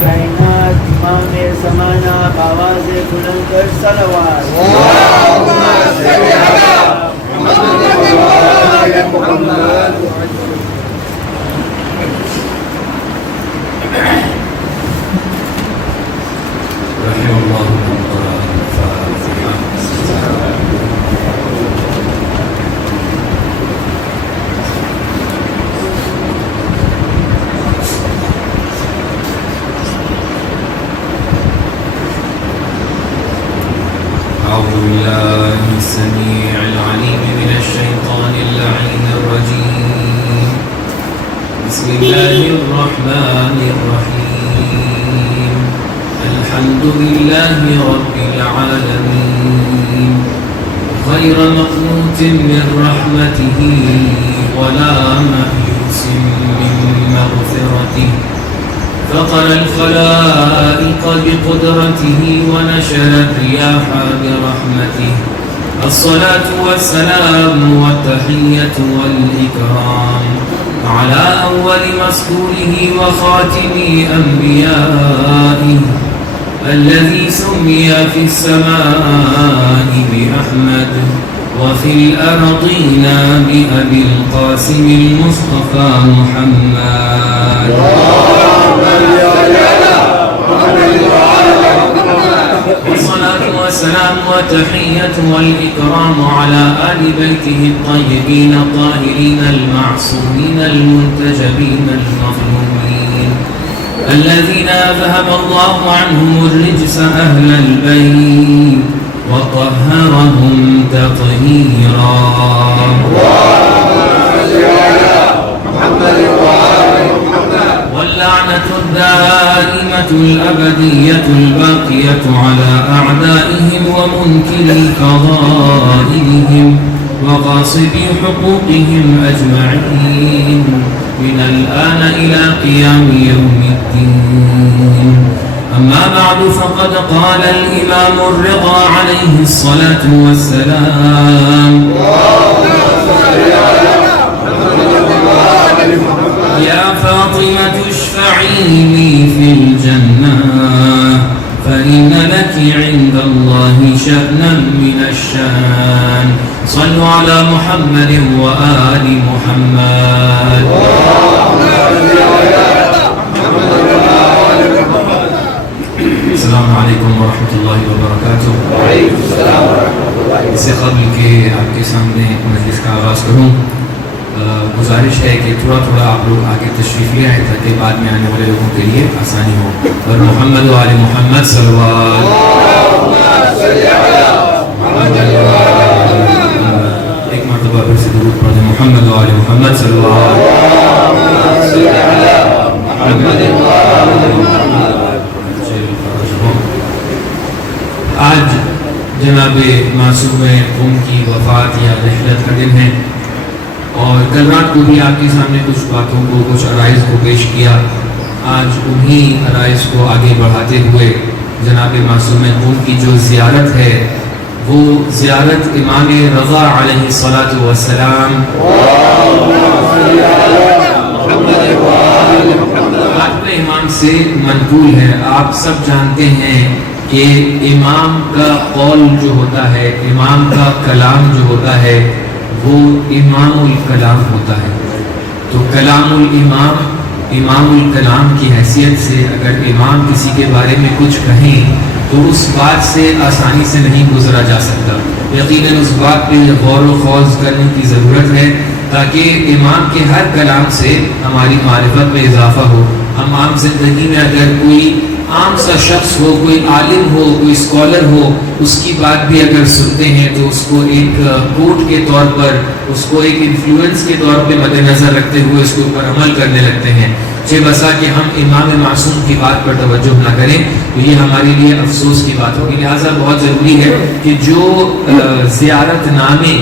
کائنات امام زمانہ بآواز بلند کر صلوات رحم اللہ من قرأ الفاتحہ. أعوذ بالله السميع العليم من الشيطان اللعين الرجيم. بسم الله الرحمن الرحيم. الحمد لله رب العالمين غير مقنوط من رحمته ولا مأيوس من مغفرته فطر الخلائق بقدرته ونشر الرياح برحمته. الصلاة والسلام والتحية والإكرام على أول مسؤوله وخاتم أنبيائه الذي سمي في السماء بأحمد وفي الأرضين بأبي القاسم المصطفى محمد. والصلاة والسلام والتحية والإكرام على آل بيته الطيبين الطاهرين المعصومين المنتجبين المظلومين الذين أذهب الله عنهم الرجس أهل البيت وطهرهم تطهيرا. واللعنة الدائمة الأبدية الباقية على أعدائهم ومنكري فضائلهم وغاصبي حقوقهم أجمعين من الآن إلى قيام يوم الدين. أما بعد فقد قال الإمام الرضا عليه الصلاة والسلام يا فاطمة اشفعي لي في الجنة فإن لك عند الله شأنا من الشان. صلوا على محمد وآل محمد. السلام علیکم ورحمۃ اللہ وبرکاتہ. اس سے قبل کہ آپ کے سامنے مجلس کا آغاز کروں گزارش ہے کہ تھوڑا تھوڑا آپ لوگ آگے تشریف لے آئے تاکہ بعد میں آنے والے لوگوں کے لیے آسانی ہو. اور محمد و آل محمد صلوات. ایک مرتبہ پھر سے درود پڑھ دیں. محمد و آل محمد صلوات. آج جناب معصوم قوم کی وفات یا رحلت کا دن ہے اور کل رات کو بھی آپ کے سامنے کچھ باتوں کو کچھ عرائض کو پیش کیا. آج انہی عرائض کو آگے بڑھاتے ہوئے جناب معصوم قوم کی جو زیارت ہے وہ زیارت امام رضا علیہ الصلاۃ والسلام اپنے امام سے منقول ہے. آپ سب جانتے ہیں کہ امام کا قول جو ہوتا ہے, امام کا کلام جو ہوتا ہے وہ امام الکلام ہوتا ہے. تو کلام الامام امام الکلام کی حیثیت سے اگر امام کسی کے بارے میں کچھ کہیں تو اس بات سے آسانی سے نہیں گزرا جا سکتا. یقیناً اس بات پہ غور و خوض کرنے کی ضرورت ہے تاکہ امام کے ہر کلام سے ہماری معرفت میں اضافہ ہو. ہم عام زندگی میں اگر کوئی عام سا شخص ہو, کوئی عالم ہو, کوئی اسکالر ہو, اس کی بات بھی اگر سنتے ہیں تو اس کو ایک کوٹ کے طور پر, اس کو ایک انفلوئنس کے طور پہ مد نظر رکھتے ہوئے اس کے اوپر عمل کرنے لگتے ہیں. بسا کہ ہم امام معصوم کی بات پر توجہ نہ کریں تو یہ ہمارے لیے افسوس کی بات ہوگی. لہٰذا بہت ضروری ہے کہ جو زیارت نامے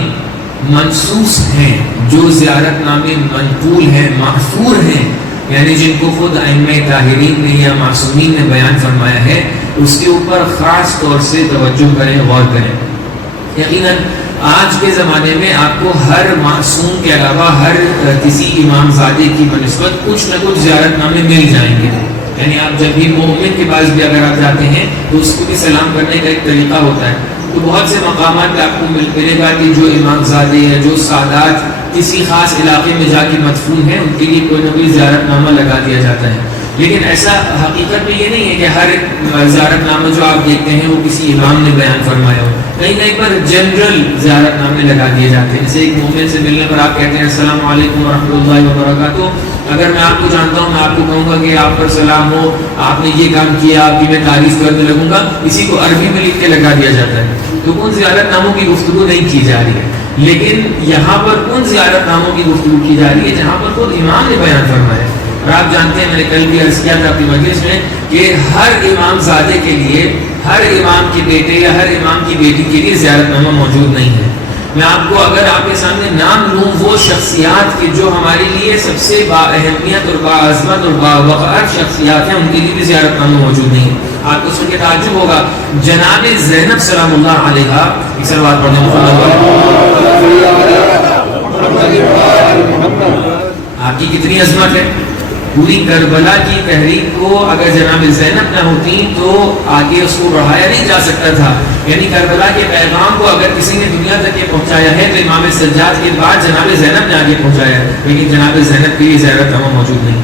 منسوس ہیں, جو زیارت نامے منقول ہیں, محفور ہیں, یعنی جن کو خود ائمہ طاہرین نے یا معصومین نے بیان فرمایا ہے, اس کے اوپر خاص طور سے توجہ کریں, غور کریں. یقیناً آج کے زمانے میں آپ کو ہر معصوم کے علاوہ ہر کسی امام زادے کی بنسبت کچھ نہ کچھ زیارت نامے مل جائیں گے. یعنی آپ جب بھی مومن کے پاس بھی اگر آپ جاتے ہیں تو اس کو بھی سلام کرنے کا ایک طریقہ ہوتا ہے. تو بہت سے مقامات پہ آپ کو ملے گا کہ جو امام زادے یا جو سادات کسی خاص علاقے میں جا کے مدفون ہیں ان کے لیے کوئی نہ کوئی زیارت نامہ لگا دیا جاتا ہے. لیکن ایسا حقیقت میں یہ نہیں ہے کہ ہر زیارت نامہ جو آپ دیکھتے ہیں وہ کسی امام نے بیان فرمایا ہو. کہیں کہیں پر جنرل زیارت نامے لگا دیے جاتے ہیں. جیسے ایک مومن سے ملنے پر آپ کہتے ہیں السلام علیکم ورحمۃ اللہ وبرکاتہ. اگر میں آپ کو جانتا ہوں میں آپ کو کہوں گا کہ آپ پر سلام ہو, آپ نے یہ کام کیا, آپ کی میں تعریف کرنے لگوں گا, اسی کو عربی میں لکھ کے لگا دیا جاتا ہے. تو ان زیارت ناموں کی گفتگو نہیں کی جا رہی ہے, لیکن یہاں پر ان زیارت ناموں کی گفتگو کی جا رہی ہے جہاں پر خود امام نے بیان فرمایا. اور آپ جانتے ہیں میں نے کل بھی عرض کیا تھا اپنی مجلس میں کہ ہر امام زادے کے لیے, ہر امام کے بیٹے یا ہر امام کی بیٹی کے لیے زیارت نامہ موجود نہیں ہے. میں آپ کو اگر آپ کے سامنے نام لوں وہ شخصیات کے جو ہمارے لیے سب سے با اہمیت اور باعظمت اور باوقار شخصیات ہیں, ان کے لیے بھی زیارت نامہ موجود نہیں ہے. آپ کو سن کے تعجب ہوگا, جناب زینب سلام اللہ علیہا, ایک صلوات پڑھنے آپ کی کتنی عظمت ہے. پوری کربلا کی تحریک کو اگر جناب زینب نہ ہوتی تو آگے اس کو بڑھایا نہیں جا سکتا تھا. یعنی کربلا کے پیغام کو اگر کسی نے دنیا تک یہ پہنچایا ہے تو امام سجاد کے بعد جناب زینب نے آگے پہنچایا ہے. لیکن جناب زینب کے لیے زیارت نامہ موجود نہیں.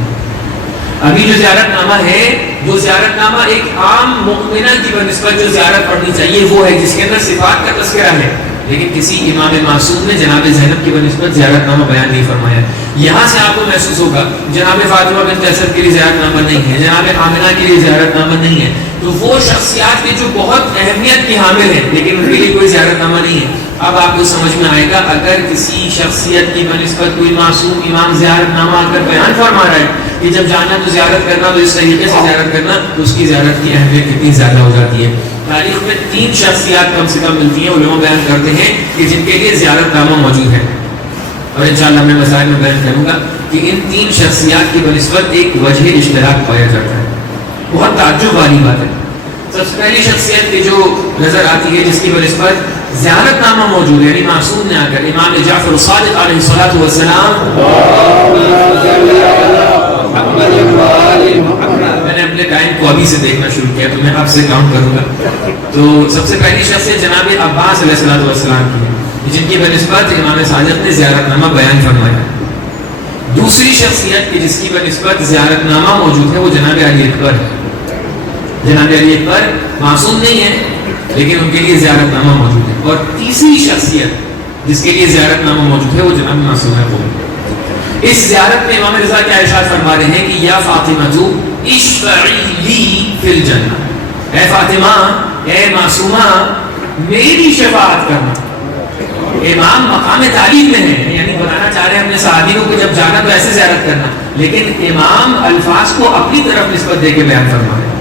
ابھی جو زیارت نامہ ہے وہ زیارت نامہ ایک عام مؤمنہ کی بنسبت جو زیارت پڑھنی چاہیے وہ ہے جس کے اندر صفات کا تذکرہ ہے. لیکن کسی امام معصوم نے جناب زینب کی بنسبت زیارت نامہ بیان نہیں فرمایا. یہاں سے آپ کو محسوس ہوگا جناب فاطمہ بنت اسد کے لیے زیارت نامہ نہیں ہے, جناب آمنہ کے لیے زیارت نامہ نہیں ہے. تو وہ شخصیات کے جو بہت اہمیت کی حامل ہیں لیکن ان کے لیے کوئی زیارت نامہ نہیں ہے. اب آپ کو سمجھ میں آئے گا اگر کسی شخصیت کی بنسبت کوئی معصوم امام زیارت نامہ اگر بیان فرما رہا ہے کہ جب جانا تو زیارت کرنا, تو اس طریقے سے زیارت کرنا, تو اس کی زیارت کی اہمیت کتنی زیادہ ہو جاتی ہے. تاریخ میں 3 شخصیات کم سے کم ملتی ہیں, علماء بیان کرتے ہیں کہ جن کے لیے زیارت نامہ موجود ہے. اور انشاءاللہ میں مسائل میں بیان کروں گا کہ ان 3 شخصیات کی بنسبت ایک وجہ اشتراک پایا جاتا ہے. بہت تعجب والی بات ہے. سب سے پہلی شخصیت کی جو نظر آتی ہے جس کی بنسبت زیارت نامہ موجود ہے, یعنی معصوم نے آ کر امام جعفر صادق علیہ الصلوۃ والسلام, میں نے اپنے ٹائم کو ابھی سے دیکھنا شروع کیا تو میں اب سے کاؤنٹ کروں گا. تو سب سے پہلی شخصیت جناب عباس علیہ الصلوۃ والسلام کی ہے جن کی بنسبت امام صادق نے زیارت نامہ بیان فرمایا. دوسری شخصیت کی جس کی بنسبت زیارت نامہ موجود ہے وہ جناب علی اکبر ہے. جناب علی اکبر معصوم نہیں ہے لیکن ان کے لیے زیارت نامہ موجود ہے. اور تیسری شخصیت جس کے لیے زیارت نامہ موجود ہے وہ جناب معصوم ہے. اس زیارت میں امام رضا کیا ارشاد فرما رہے ہیں کہ یا فاطمہ اشفعی لی فی الجنہ, اے فاطمہ, اے معصومہ, میری شفاعت کرنا. امام مقام تعلیم میں ہے, یعنی بتانا چاہ رہے ہیں اپنے صحابیوں کو جب جانا تو ایسے زیارت کرنا, لیکن امام الفاظ کو اپنی طرف نسبت دے کے بیان فرما رہے ہیں.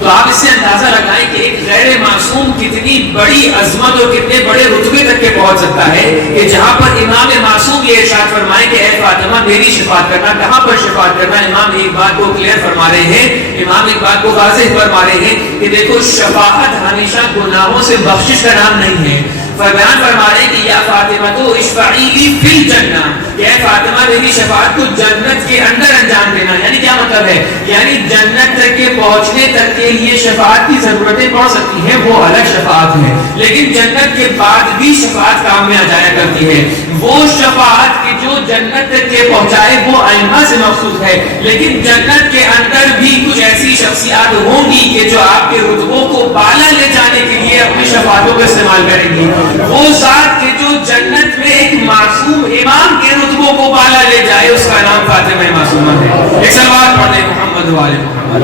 تو آپ اس سے اندازہ لگائیں کہ ایک غیر معصوم کتنی بڑی عظمت اور کتنے بڑے رتبے تک کے پہنچ سکتا ہے کہ جہاں پر امام معصوم یہ ارشاد فرمائے کہ اے فاطمہ میری شفاعت کرنا. کہاں پر شفاعت کرنا؟ امام ایک بات کو کلیئر فرما رہے ہیں, امام ایک بات کو واضح فرما رہے ہیں کہ دیکھو شفاعت ہمیشہ گناہوں سے بخشش کا نام نہیں ہے. بیان فرما رہے ہیں کہ یا فاطمہ تو اشفعی لی فی الجنہ, کہ اے فاطمہ میری شفاعت کو جنت کے اندر انجام دینا. یعنی کیا مطلب ہے؟ یعنی جنت تک کے پہنچنے تک کے لیے شفاعت کی ضرورتیں پڑ سکتی ہیں, وہ الگ شفاعت ہے, لیکن جنت کے بعد بھی شفاعت کام میں آ جایا کرتی ہے. وہ شفاعت کی جو جنت تک کے پہنچائے وہ ائمہ سے مخصوص ہے, لیکن جنت کے اندر بھی کچھ ایسی شخصیات ہوں گی کہ جو آپ کے رتبوں کو بالا لے جانے کے لیے اپنی شفاعتوں کا استعمال کریں گی. وہ ذات کے جو جنت میں ایک معصوم امام کے رتبوں کو بالا لے جائے اس کا نام فاطمہ معصومہ ہے. ایک صلوات پڑھ لیں محمد و آل محمد.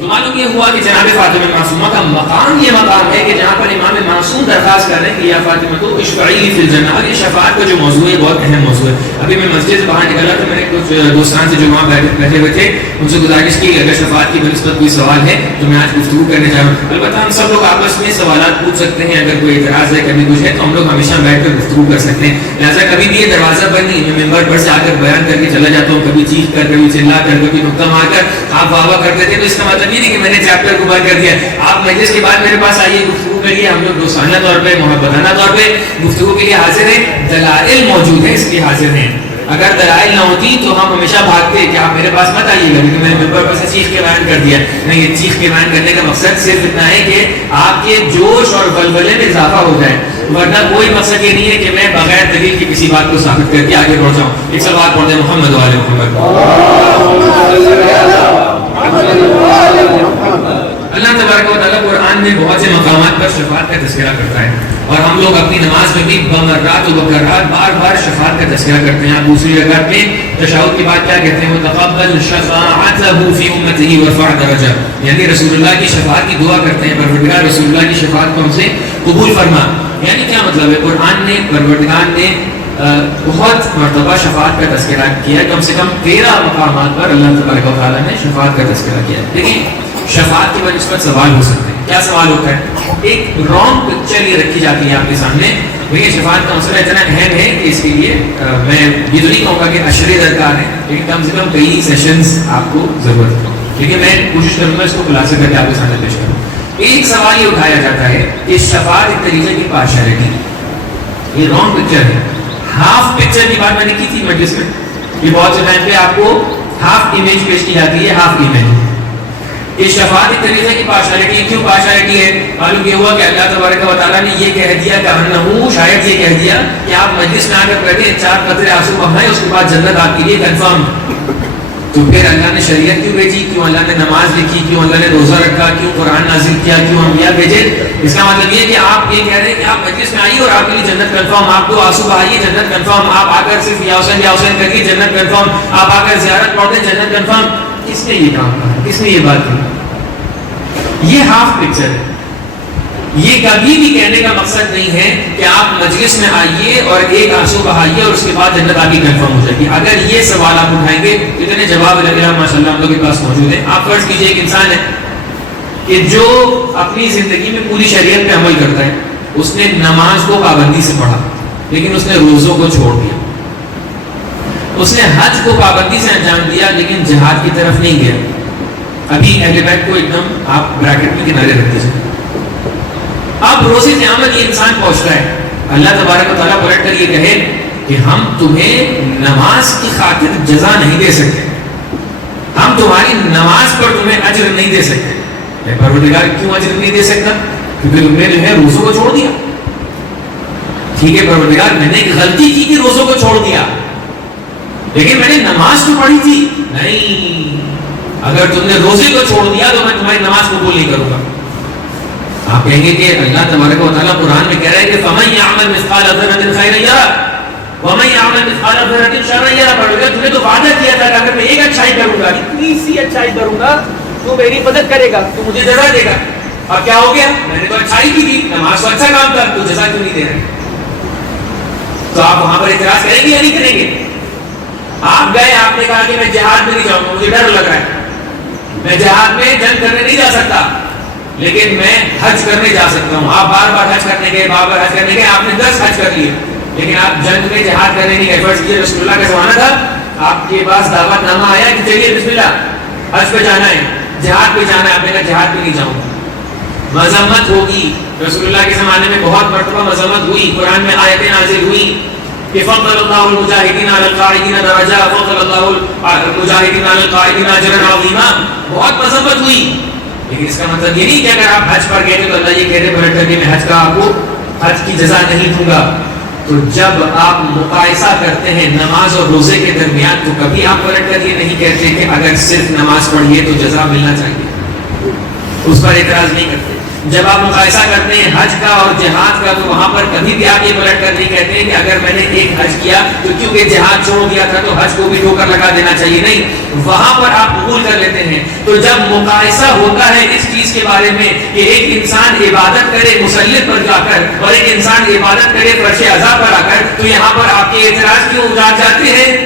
تو معلوم یہ ہوا کہ جناب فاطمہ معصومہ کا مقام یہ مقام ہے کہ جہاں پر امام معصوم درخواست کر رہے ہیں کہ یا فاطمہ تو اشفعی لی فی الجنہ. اور یہ شفاعت کا جو موضوع ہے بہت اہم موضوع ہے. ابھی میں مسجد سے باہر نکلا تو میں نے کچھ دوستان سے جو وہاں بیٹھے ہوئے تھے ان سے گزارش کی اگر شفاعت کی بنسبت کوئی سوال ہے تو میں آج گفتگو کرنے جا رہا ہوں. البتہ ہم سب لوگ آپس میں سوالات پوچھ سکتے ہیں, اگر کوئی اعتراض ہے کبھی کچھ ہے تو ہم لوگ ہمیشہ بیٹھ کر گفتگو کر سکتے ہیں. لہٰذا کبھی بھی یہ دروازہ بند نہیں, میں ممبر پر سے آ کر بیان کر کے چلا جاتا ہوں, کبھی چیخ کر, کبھی چلا کر, کبھی نکتہ مار کر آپ واہ واہ کرتے تھے, تو اس کا مطلب یہ نہیں کہ میں نے نے چیپٹر کو بند کر دیا. آپ مجلس کے بعد میرے پاس آئیے, گفتگو کریے, ہم لوگ دوستانہ طور پہ, محبتانہ طور پہ گفتگو کے لیے حاضر ہیں. دلائل موجود ہیں, اس لیے حاضر ہیں. اگر دلائل نہ ہوتی تو ہم ہمیشہ بھاگتے کہ آپ میرے پاس مت آئیے گا, کیونکہ میں نے ممبر پر سے چیخ کے بیان کر دیا. نہیں, یہ چیخ کے بیان کرنے کا مقصد صرف اتنا ہے کہ آپ کے جوش اور ولولے میں اضافہ ہو جائے, ورنہ کوئی مقصد یہ نہیں ہے کہ میں بغیر دلیل کی کسی بات کو ثابت کر کے آگے بڑھ جاؤں. ایک سوال پڑھ دیں, محمد وعلی محمد. اللہ تبارک و تعالیٰ قرآن میں بہت سے مقامات پر شفاعت کا تذکرہ کرتا ہے, اور ہم لوگ اپنی نماز میں بھی بمرات و بکرات بار بار شفاعت کا تذکرہ کرتے ہیں. آپ دوسری رکعت میں تشہد کے بعد کیا کہتے ہیں؟ وتقبل شفاعته في امته وارفع درجه, یعنی رسول اللہ کی شفاعت کی دعا کرتے ہیں, پروردگار رسول اللہ کی شفاعت کو ہم سے قبول فرما. یعنی کیا مطلب ہے؟ قرآن نے, پروردگار نے بہت مرتبہ شفاعت کا تذکرہ کیا ہے. کم سے کم 13 مقامات پر اللہ تبارک و تعالیٰ نے شفاعت کا تذکرہ کیا ہے. لیکن شفاعت کے بنسبت سوال ہو سکتے ہیں. کیا سوال ہوتا ہے؟ ایک رانگ پکچر یہ رکھی جاتی ہے آپ کے سامنے. یہ شفاعت کا مسئلہ اتنا اہم ہے کہ اس کے لیے میں یہ تو نہیں کہوں گا کہ اشرے درکار ہیں, لیکن کم سے کم کئی سیشنز آپ کو ضرورت ہے. لیکن میں کوشش کروں گا اس کو خلاصہ کر کے آپ کے سامنے پیش کروں. ایک سوال یہ اٹھایا جاتا ہے کہ شفاعت ایک طریقے کی پارشیلٹی, یہ رانگ پکچر ہے. ہاف پکچر کی بات میں نے کی تھی مجلس میں, یہ بہت سے ٹائم پہ آپ کو ہاف امیج پیش کی جاتی ہے, ہاف امیج. یہ شفاعت ایک طریقے کی پارشیلٹی. کیوں پارشیلٹی ہے؟ معلوم یہ ہوا کہ اللہ تبارک و تعالیٰ نے یہ کہہ دیا کہ انہو, شاید یہ کہہ دیا کہ آپ مجلس میں آ کر کہتے ہیں 4 قطرے آنسو بہائیں, اس کے بعد جنت آپ کے لیے کنفرم. تو پھر اللہ نے شریعت کیوں بھیجی؟ کیوں اللہ نے نماز لکھی؟ کیوں اللہ نے روزہ رکھا؟ کیوں قرآن نازل کیا؟ کیوں انبیاء بھیجے؟ اس کا مطلب یہ ہے کہ آپ یہ کہہ رہے ہیں کہ آپ مجلس میں آئیے اور آپ کے لیے جنت کنفرم, آپ کو آنسو بہائیے جنت کنفرم, آپ آ کر صرف یا حسین کریے جنت کنفرم, آپ آ کر زیارت پڑھ دیں جنت کنفرم. کس نے یہ کام کہا؟ کس نے یہ بات کی؟ یہ ہاف پکچر ہے. یہ کبھی بھی کہنے کا مقصد نہیں ہے کہ آپ مجلس میں آئیے اور ایک آنسو بہائیے اور اس کے بعد جنت آپ کی کنفرم ہو جائے گی. اگر یہ سوال آپ اٹھائیں گے, اتنے جواب ماشاء اللہ ہم لوگ کے پاس موجود ہیں. آپ فرض کیجئے ایک انسان ہے کہ جو اپنی زندگی میں پوری شریعت پہ عمل کرتا ہے, اس نے نماز کو پابندی سے پڑھا لیکن اس نے روزوں کو چھوڑ دیا, اس نے حج کو پابندی سے انجام دیا لیکن جہاد کی طرف نہیں گیا. ابھی اہل بیت کو ایک دم آپ بریکٹ میں کنارے رکھ دیجیے. اب روز قیامت یہ انسان پہنچتا ہے, اللہ تبارک و تعالیٰ پلٹ کر یہ کہے کہ ہم تمہیں نماز کی خاطر جزا نہیں دے سکتے, ہم تمہاری نماز پر تمہیں اجر نہیں دے سکتے. میں پروردگار کیوں اجر نہیں دے سکتا؟ کیونکہ تم نے جو ہے روزوں کو چھوڑ دیا. ٹھیک ہے پروردگار, میں نے ایک غلطی کی کہ روزوں کو چھوڑ دیا, لیکن میں نے نماز تو پڑھی تھی. نہیں, اگر تم نے روزے کو چھوڑ دیا تو میں تمہاری نماز قبول نہیں کروں گا. آپ کہیں گے کہ اللہ تبارک و تعالیٰ قرآن میں کہہ رہا ہے کہ فَمَن يَعْمَلْ مِثْقَالَ ذَرَّةٍ خَيْرًا يَرَهُ وَمَن يَعْمَلْ مِثْقَالَ ذَرَّةٍ شَرًّا يَرَهُ. پروردگار تم نے تو وعدہ کیا تھا کہ اگر میں ایک اچھائی کروں گا, اتنی سی اچھائی کروں گا, تو میری مدد کرے گا, تو مجھے جزا دے گا. اب کیا ہو گیا؟ میں نے تو اچھائی کی تھی, نماز کو اچھا کام تھا, تو جزا کیوں نہیں دے رہے؟ تو آپ وہاں پر اعتراض کریں گے یا نہیں کریں گے؟ آپ گئے, آپ نے کہا کہ میں جہاد میں نہیں جاؤں گا, مجھے ڈر لگ رہا ہے, میں جہاد میں جنگ کرنے نہیں جا سکتا, لیکن میں حج کرنے جا سکتا ہوں. آپ بار بار حج کرنے گئے, بار بار حج کرنے گئے, آپ نے 10 حج کر لیے, لیکن آپ جنگ میں جہاد کرنے نہیں گئے. فرض کیجیے رسول اللہ کا زمانہ تھا, آپ کے پاس دعوت نامہ آیا کہ چلیے بسم اللہ حج پہ جانا ہے, جہاد پہ جانا ہے. آپ نے کہا جہاد پہ نہیں جاؤں گا. مذمت ہوگی. رسول اللہ کے زمانے میں بہت مرتبہ مذمت ہوئی, قرآن میں آیتیں نازل ہوئی کہ فضل اللہ المجاہدین علی القاعدین درجہ, فضل اللہ المجاہدین علی القاعدین اجرا عظیما. بہت مذمت ہوئی, لیکن اس کا مطلب یہ نہیں کہ اگر آپ حج پر گئے تھے تو اللہ یہ کہہ رہے پلٹ کر کے میں حج کا آپ کو حج کی جزا نہیں دوں گا. تو جب آپ مقایسہ کرتے ہیں نماز اور روزے کے درمیان, تو کبھی آپ پلٹ کر یہ نہیں کہتے کہ اگر صرف نماز پڑھیے تو جزا ملنا چاہیے, اس پر اعتراض نہیں کرتے. جب آپ مقایسہ کرتے ہیں حج کا اور جہاد کا, تو وہاں پر کبھی بھی آپ یہ پلٹ کر نہیں کہتے کہ اگر میں نے ایک حج کیا تو کیونکہ جہاد چھوڑ دیا تھا تو حج کو بھی ٹھوکر لگا دینا چاہیے. نہیں, وہاں پر آپ قبول کر لیتے ہیں. تو جب مقایسہ ہوتا ہے اس چیز کے بارے میں کہ ایک انسان عبادت کرے مصلی پر جا کر اور ایک انسان عبادت کرے فرش اعضاء پر آ کر, تو یہاں پر آپ کے اعتراض کیوں اجاڑ جاتے ہیں؟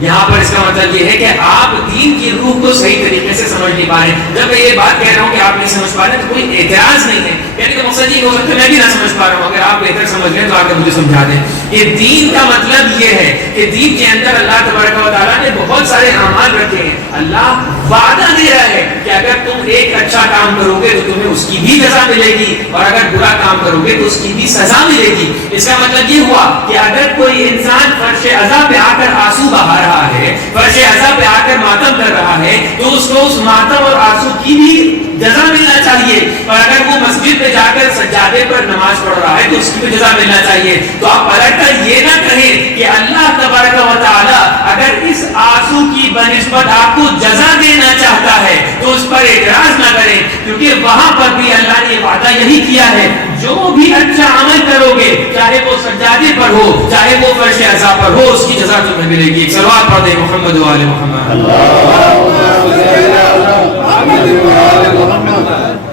یہاں پر اس کا مطلب یہ ہے کہ آپ دین کی روح کو صحیح طریقے سے سمجھ نہیں پا رہے ہیں. جب میں یہ بات کہہ رہا ہوں کہ آپ نہیں سمجھ پا رہے تو کوئی اعتراض نہیں ہے, یعنی کہ مقصد یہ ہو سکتا ہے میں بھی نہ سمجھ پا رہا ہوں, اگر آپ بہتر سمجھ لیں تو آ کے مجھے سمجھا دیں. یہ دین کا مطلب یہ ہے کہ دین کے اندر اللہ تبارک و تعالیٰ نے بہت سارے اعمال رکھے ہیں. اللہ وعدہ دے رہا ہے کہ اگر تم ایک اچھا کام کرو گے تو تمہیں اس کی بھی جزا ملے گی, اور اگر برا کام کرو گے تو اس کی بھی سزا ملے گی. اس کا مطلب یہ ہوا کہ اگر کوئی انسان فرش عزا پہ آ کر آنسو بہا رہا ہے, فرش عزا پہ آ کر ماتم کر رہا ہے, تو اس کو اس ماتم اور آنسو کی بھی جزا ملنا چاہیے. اور اگر وہ مسجد میں جا کر سجادے پر نماز پڑھ رہا ہے تو اس کی بھی جزا ملنا چاہیے. تو آپ پلٹ کر یہ نہ کہیں کہ اللہ تبارک و تعالی اگر اس آنسو کی بنسبت آپ کو جزا دینا چاہتا ہے تو اس پر اعتراض نہ کریں, کیونکہ وہاں پر بھی اللہ نے وعدہ یہی کیا ہے جو بھی اچھا عمل کرو گے, چاہے وہ سجادے پر ہو چاہے وہ فرش عزا پر ہو, اس کی جزا تمہیں ملے گی. ایک صلوات پڑھ دیں محمد و آل محمد.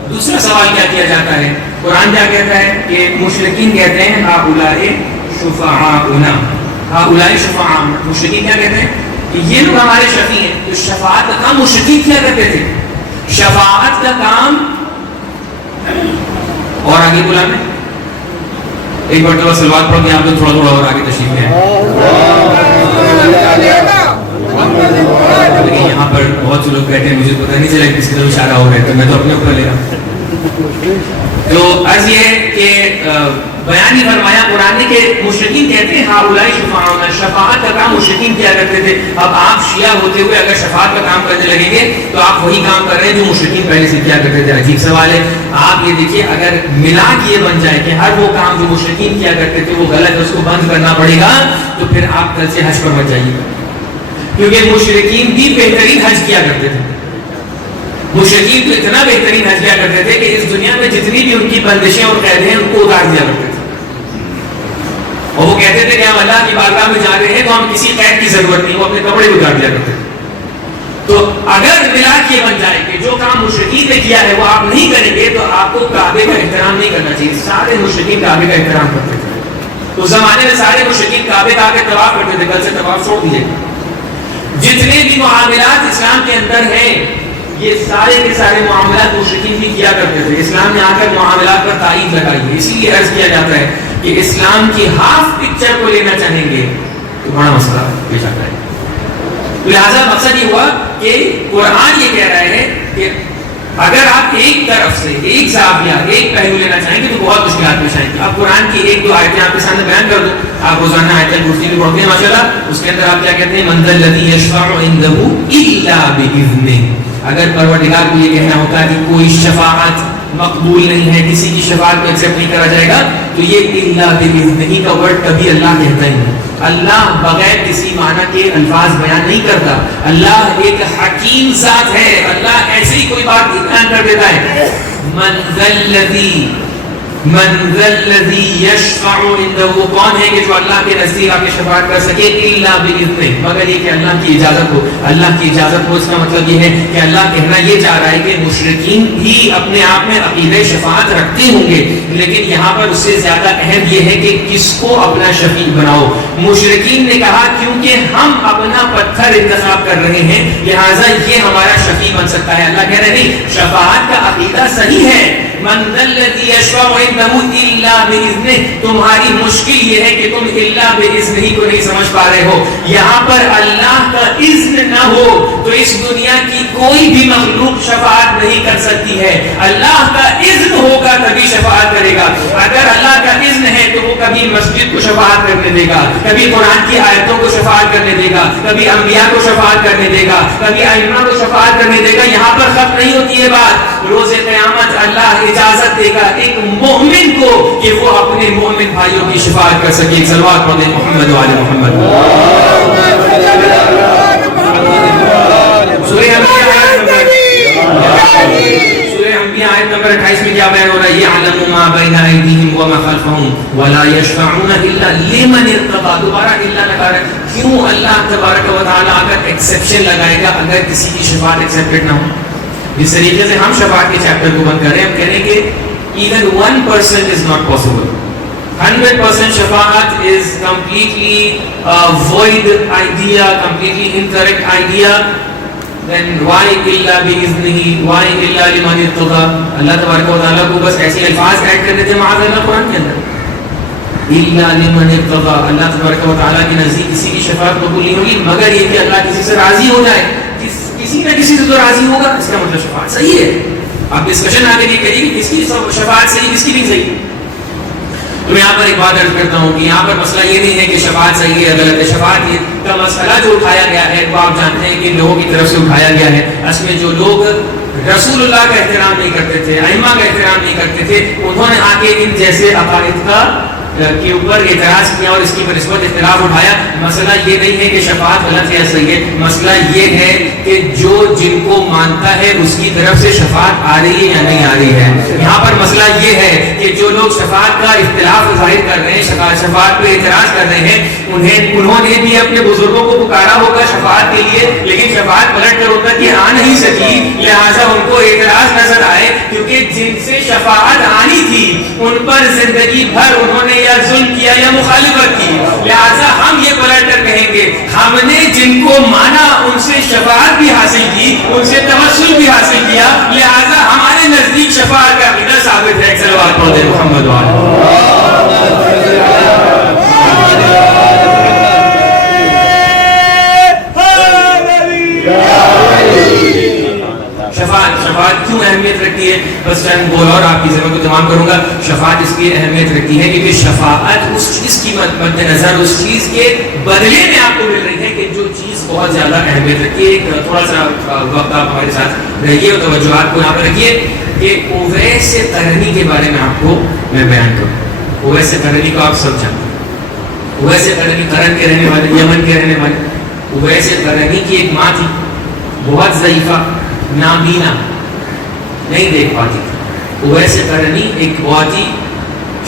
دوسرا سوال کیا کیا جاتا ہے, قرآن کیا کہتا ہے کہ مشرکین کہتے ہیں ہؤلاء شفعاؤنا, ہؤلاء شفعاء, مشرکین کیا کہتے ہیں کہ یہ لوگ ہمارے شفیع ہیں. تو شفاعت کا کام مشرکین کیا کرتے تھے, شفاعت کا کام. اور آگے بولا میں ایک مرتبہ سلوات پڑھ کے آپ لوگ تھوڑا تھوڑا اور آگے تشریف لیں. لیکن یہاں پر بہت سے لوگ کہتے ہیں مجھے پتہ نہیں چلا کس کی طرف اشارہ ہو رہا ہے, تو میں تو اپنے اوپر لے رہا ہوں. تو عرض یہ ہے کہ بیان ہی فرمایا قرآن نے کہ مشرکین کہتے ہیں ہؤلاء شفعاؤنا, شفاعت کا کام مشرکین کیا کرتے تھے. اب آپ شیعہ ہوتے ہوئے اگر شفاعت کا کام کرنے لگیں گے تو آپ وہی کام کر رہے ہیں جو مشرکین پہلے سے کیا کرتے تھے. عجیب سوال ہے. آپ یہ دیکھیے اگر ملا کے یہ بن جائے کہ ہر وہ کام جو مشرکین کیا کرتے تھے وہ غلط ہے, اس کو بند کرنا پڑے گا, تو پھر آپ کل سے حج پر مت جائیے گا, کیونکہ مشرکین بھی بہترین حج کیا کرتے تھے. مشرکین تو اتنا بہترین حج کیا کرتے تھے کہ اس دنیا میں جتنی بھی ان کی بندشیں اور قیدیں ہیں ان کو اتار دیا کرتے تھے. اور وہ کہتے تھے کہ ہم اللہ کی بارگاہ میں جا رہے ہیں تو ہم کسی قید کی ضرورت نہیں, وہ اپنے کپڑے بھی اتار دیا کرتے تھے. تو اگر ملا کے بن جائے کہ جو کام مشرکین نے کیا ہے وہ آپ نہیں کریں گے تو آپ کو کعبے کا احترام نہیں کرنا چاہیے. سارے مشرکین کعبے کا احترام کرتے تھے. اس زمانے میں سارے مشرکین کعبے کا آ کے طواف کرتے تھے. کل سے طواف چھوڑ دیجیے. جتنے بھی معاملات اسلام کے اندر ہیں یہ سارے کے سارے معاملات مشرکین بھی کیا کرتے تھے. اسلام نے آ کر معاملات پر تائید لگائی ہے. اسی لیے عرض کیا جاتا ہے کہ اسلام کی ہاف پکچر کو لینا چاہیں گے تو بڑا مسئلہ پیش آتا ہے. لہذا مقصد یہ ہوا کہ قرآن یہ کہہ رہا ہے کہ اگر آپ ایک طرف سے ایک زاویہ ایک پہلو لینا چاہیں گے تو بہت مشکلات پیش آئیں گی. آپ قرآن کی ایک دو آیتیں آپ کے سامنے بیان کر دو. آپ روزانہ آیت الکرسی بھی پڑھتے ہیں ماشاءاللہ, اس کے اندر آپ کیا کہتے ہیں من ذا الذی یشفع عنده الا باذنہ. اگر پروردگار کو یہ کہنا ہوتا ہے کہ کوئی شفاعت مقبول نہیں ہے, کسی کی شفاعت کو ایکسپٹ نہیں کرا جائے گا, تو یہ الا باذنہ کا ورڈ کبھی اللہ کہتا ہی نہیں. اللہ بغیر کسی معنی کے الفاظ بیان نہیں کرتا. اللہ ایک حکیم ذات ہے. اللہ ایسی ہی کوئی بات بیان کر دیتا ہے. من ذا الذی یشفع عنده, وہ کون ہے کہ جو اللہ کے نزدیک آ کے شفاعت کر سکے الا باذنہ, مگر یہ کہ اللہ کی اجازت ہو. اللہ کی اجازت ہو اس کا مطلب یہ ہے کہ اللہ کہنا یہ چاہ رہا ہے کہ مشرکین بھی اپنے آپ میں عقیدہ شفاعت رکھتے ہوں گے, لیکن یہاں پر اس سے زیادہ اہم یہ ہے کہ کس کو اپنا شفیع بناؤ. مشرکین نے کہا کیونکہ ہم اپنا پتھر انتخاب کر رہے ہیں لہٰذا یہ ہمارا شفیع بن سکتا ہے. اللہ کہہ رہے نہیں, شفاعت کا عقیدہ صحیح ہے. من ذا الذی یشفع عنده الا باذنہ, تمہاری مشکل یہ ہے کہ تم الا باذنہ کو نہیں سمجھ پا رہے ہو. یہاں پر اللہ کا اذن نہ ہو تو اس دنیا کی کوئی بھی مخلوق شفاعت نہیں کر سکتی ہے. اللہ کا اذن ہوگا تبھی شفاعت کرے گا. اگر اللہ کا اذن ہے تو وہ کبھی مسجد کو شفاعت کرنے دے گا, کبھی قرآن کی آیتوں کو شفاعت کرنے دے گا, کبھی انبیاء کو شفاعت کرنے دے گا, کبھی ائمہ کو شفاعت کرنے دے گا. یہاں پر ختم نہیں ہوتی ہے بات. روز قیامت اللہ اجازت دے گا ایک مومن کو کہ وہ اپنے مومن بھائیوں کی شفاعت کر سکے. صلوات پڑھیں محمد و آل محمد. سورہ انبیاء آیت نمبر 28 میں کیا بیان ہو رہا ہے؟ یعلم ما بین ایدیہم وما خلفہم ولا یشفعون الا لمن ارتضی. دوبارہ الا لگا رہا ہے. کیوں اللہ تبارک و تعالی اگر ایکسیپشن لگائے گا اگر کسی کی شفاعت ایکسیپٹڈ نہ ہو؟ اس طریقے سے ہم شفاعت کے چیپٹر کو بند کر رہے ہیں. ہم کہہ رہے ہیں کہ even 1% is not possible. 100% shafaat is completely void idea, completely incorrect idea, then why illa biiznihi, why illa liman irtada. اللہ تبارک و تعالیٰ کو بس ایسے الفاظ ایڈ کر دیتے معاذ اللہ قرآن کے اندر، الا لمن ارتضى. اللہ تبارک و تعالیٰ کے نزدیک کسی کی شفاعت قبول نہیں ہوگی مگر یہ کہ اللہ کسی سے راضی ہو جائے. کسی نہ کسی سے تو راضی ہوگا، اس کا مطلب شفاعت صحیح ہے. آپ ڈسکشن آگے یہ کریے کہ کس کی شفاعت صحیح کس کی نہیں صحیح. تو یہاں پر ایک بات عرض کرتا ہوں کہ یہاں پر مسئلہ یہ نہیں ہے کہ شفاعت صحیح ہے غلط ہے. شفاعت کا مسئلہ جو اٹھایا گیا ہے وہ آپ جانتے ہیں کہ لوگوں کی طرف سے اٹھایا گیا ہے. اس میں جو لوگ رسول اللہ کا احترام نہیں کرتے تھے، ائمہ کا احترام نہیں کرتے تھے، انہوں نے آ کے ان جیسے عقائد کے اوپر اعتراض کیا اور اس کی بنسبت اختلاف اٹھایا. مسئلہ یہ نہیں ہے کہ شفاعت غلط ہے یا صحیح ہے، مسئلہ یہ ہے کہ جو جن کو مانتا ہے اس کی طرف سے شفاعت آ رہی ہے یا نہیں آ رہی ہے. یہاں پر مسئلہ یہ ہے کہ جو لوگ شفاعت کا اختلاف ظاہر کر رہے ہیں، شفاعت پہ اعتراض کر رہے ہیں، انہوں نے بھی اپنے بزرگوں کو پکارا ہوگا شفاعت کے لیے، لیکن شفاعت پلٹ کر ہوتا کہ آ نہیں سکی، لہٰذا ان کو اعتراض نظر آئے کیونکہ جن سے شفاعت آنی تھی ان پر زندگی بھر انہوں نے یا ظلم کیا یا مخالفت کی. لہٰذا ہم یہ پلٹ کر کہیں گے ہم نے جن کو مانا ان سے شفاعت بھی حاصل کی، ان سے توسل بھی حاصل کیا، لہٰذا ہمارے نزدیک شفاعت کا عقیدہ ثابت ہے. صلوات پڑھتے محمد شفاعت کیوں اہمیت رکھتی ہے؟ بس چند بول اور آپ کی ذمہ کو تمام کروں گا. شفاعت اس لیے اہمیت رکھتی ہے کیونکہ شفاعت اس چیز کی مد نظر، اس چیز کے بدلے میں آپ کو مل رہی ہے کہ جو چیز بہت زیادہ اہمیت رکھتی ہے. تھوڑا سا وقت آپ ہمارے ساتھ رہیے اور توجہات کو یہاں پہ رکھیے کہ اویس قرنی کے بارے میں آپ کو میں بیان کروں. اویس قرنی کو آپ سب جانتے ہیں. اویس قرنی قرن کے رہنے والے، یمن کے رہنے والے. اویس قرنی کی ایک ماں تھی بہت ضعیفہ، نابینا، نہیں دیکھ پاتی تھی. اویس قرنی ایک بہت ہی